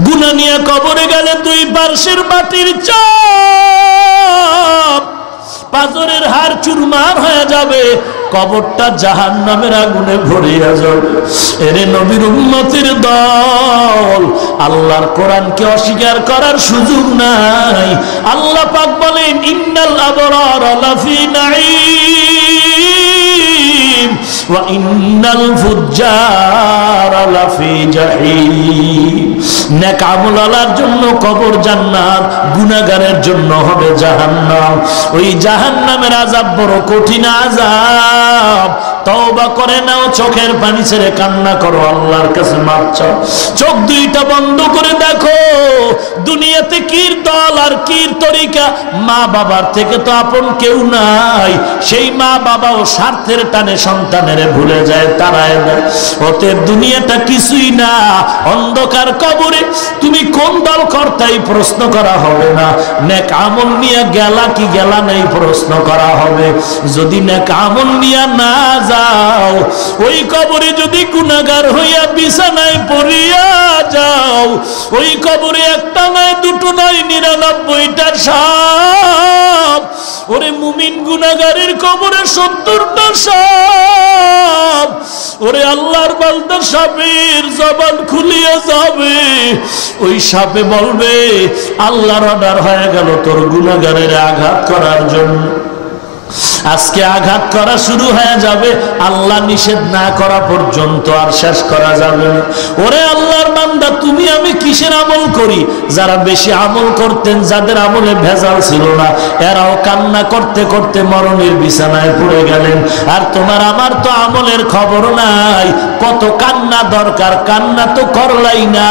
গুনাহ নিয়ে কবরে গেলে দুই পার্শ্বের মাটির চাপ, পাথরের হাড় চুরমার হয়ে যাবে, কবরটা জাহান্নামের আগুনে ভরিয়া যাবে। এরে নবীর উম্মতের দল, আল্লাহর কোরআনকে অস্বীকার করার সুযোগ নাই। আল্লাহ পাক বলেন, ইন্নাল আবরারা লাফি নাঈম ওয়া ইন্নাল ফুজ্জারা লাফি জাহিম। নেক আমলওয়ালার জন্য কবর জান্নাত, গুনাহগারের জন্য হবে জাহান্নাম। ওই জাহান্নামের আযাব বড় কঠিন আযাব। তওবা করে নাও, চোখের পানি ছেড়ে কান্না করো, আল্লাহর কাছে মাপ চাও। চোখ দুইটা বন্ধ করে দেখো দুনিয়াতে কির দল আর কির তরিকা। মা বাবার থেকে তো আপন কেউ নাই, সেই মা বাবাও স্বার্থের টানে সন্তানেরে ভুলে যায়, তারায় না। অতএব দুনিয়াটা কিছুই না। অন্ধকার কবরে তুমি কোন দল কর্তাই প্রশ্ন করা হবে না, নেক আমল নিয়ে গেলা কি গেলা নেই প্রশ্ন করা হবে। যদি নেক আমল নিয়ে না যাও, ওই কবরে যদি গুনাহগার হইয়া বিছানায় পড়িয়া যাও, ওই কবরে একটা নয়, দুটো নয়, 99টা সাপ। ওরে মুমিন গুনাহগারের কবরে 70টা সাপ। ওরে আল্লাহর বান্দা, সাপের জবান খুলিয়া যাবে, ওই সাপে বলবে, আল্লাহর অর্ডার হয়ে গেল তোর গুনাহগারের আঘাত করার জন্য। আজকে আঘাত করা শুরু হয়ে যাবে, আল্লাহ নিষেধ না করা পর্যন্ত আর শেষ করা যাবে না। ওরে আল্লাহর বান্দা, তুমি আমি কিসের আমল করি? যারা বেশি আমল করতেন, যাদের আমলে ভেজাল ছিল না, এরাও কান্না করতে করতে মরণের বিছানায় পড়ে গেলেন। আর তোমার আমার তো আমলের খবর নাই। কত কান্না দরকার, কান্না তো করলাই না,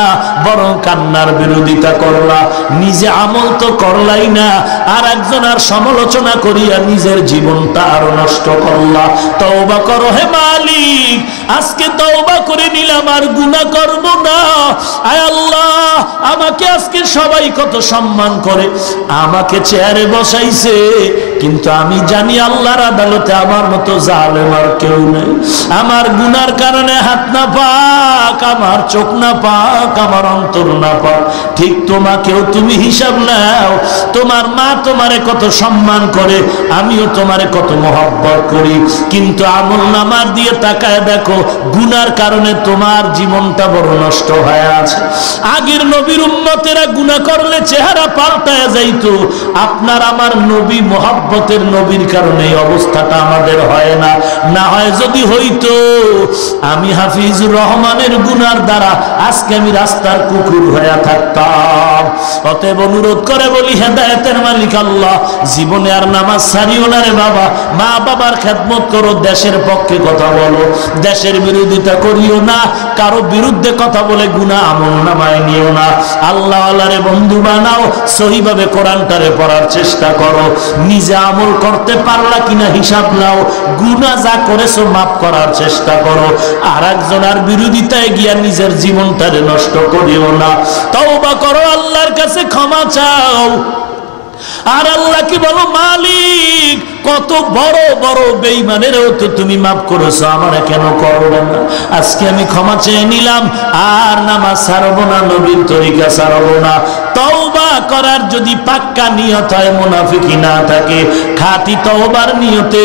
বরং কান্নার বিরোধিতা করলা। নিজে আমল তো করলাই না, আর একজন আর সমালোচনা করিয়া নিজের জীবনটা আরো নষ্ট করলা। তওবা করো হে মালিক, আজকে তওবা করে নিলাম, আর গুনাহ করব না। আয় আল্লাহ, আমাকে আজকে সবাই কত সম্মান করে, আমাকে চেয়ারে বসাইছে, কিন্তু আমি জানি আল্লাহর আদালতে আমার মতো জালেম আর কেউ নেই। আমার গুনার কারণে হাত না পাক, আমার চোখ না পাক, আমার অন্তর না পাক। ঠিক তোমাকেও তুমি হিসাব নাও। তোমার মা তোমারে কত সম্মান করে, আমিও তোমারে কত মহব্বত করি, কিন্তু আমল নামার দিয়ে তাকায় দেখো, গুনার কারণে তোমার জীবনটা বড় নষ্ট হয়ে আছে। আগের নবীর উম্মতেরা গুনাহ করলে চেহারা পাল্টায় যাইতো। আপনার আমার নবী, মহব্বতের নবীর কারণে এই অবস্থাটা আমাদের হয় না। না হয় যদি হইতো, আমি হাফিজুর রহমানের গুনার দ্বারা আজকে আমি রাস্তার কুকুর হয়ে থাকতাম। অতএব অনুরোধ করে বলি, হেদায়েতের মালিক আল্লাহ, জীবনে আর নামাজ ছাড়িও না রে বাবা। মা বাবার খেদমত করো, দেশের পক্ষে কথা বলো, দেশের বিরোধিতা করিও না, কারো বিরুদ্ধে কথা বলে গুনাহ আমল নামায় নিও না। আল্লাহ আল্লাহরে বন্ধু বানাও, সহিভাবে কোরআনটারে পড়ার চেষ্টা করো। নিজে আমল করতে পারলা কিনা হিসাব নাও, গুনাহ যা করেছো মাফ করার চেষ্টা করো। আর একজনের বিরোধিতায় গিয়া নিজের জীবনটারে নষ্ট করিও না। তওবা করো, আল্লাহর কাছে ক্ষমা চাও। আর আল্লাহ কি বলো, মালিক কত বড় বড় বেঈমানেরও তো তুমি মাফ করেছো, আমারে কেন করবে না? আজকে আমি ক্ষমা চেয়ে নিলাম, আর নামাজ ছাড়বো না, নবীর তরিকা ছাড়বো না। তওবা করার যদি পাক্কা নিয়ত হয়, মুনাফিকি না থাকে, খাঁটি তওবার নিয়তে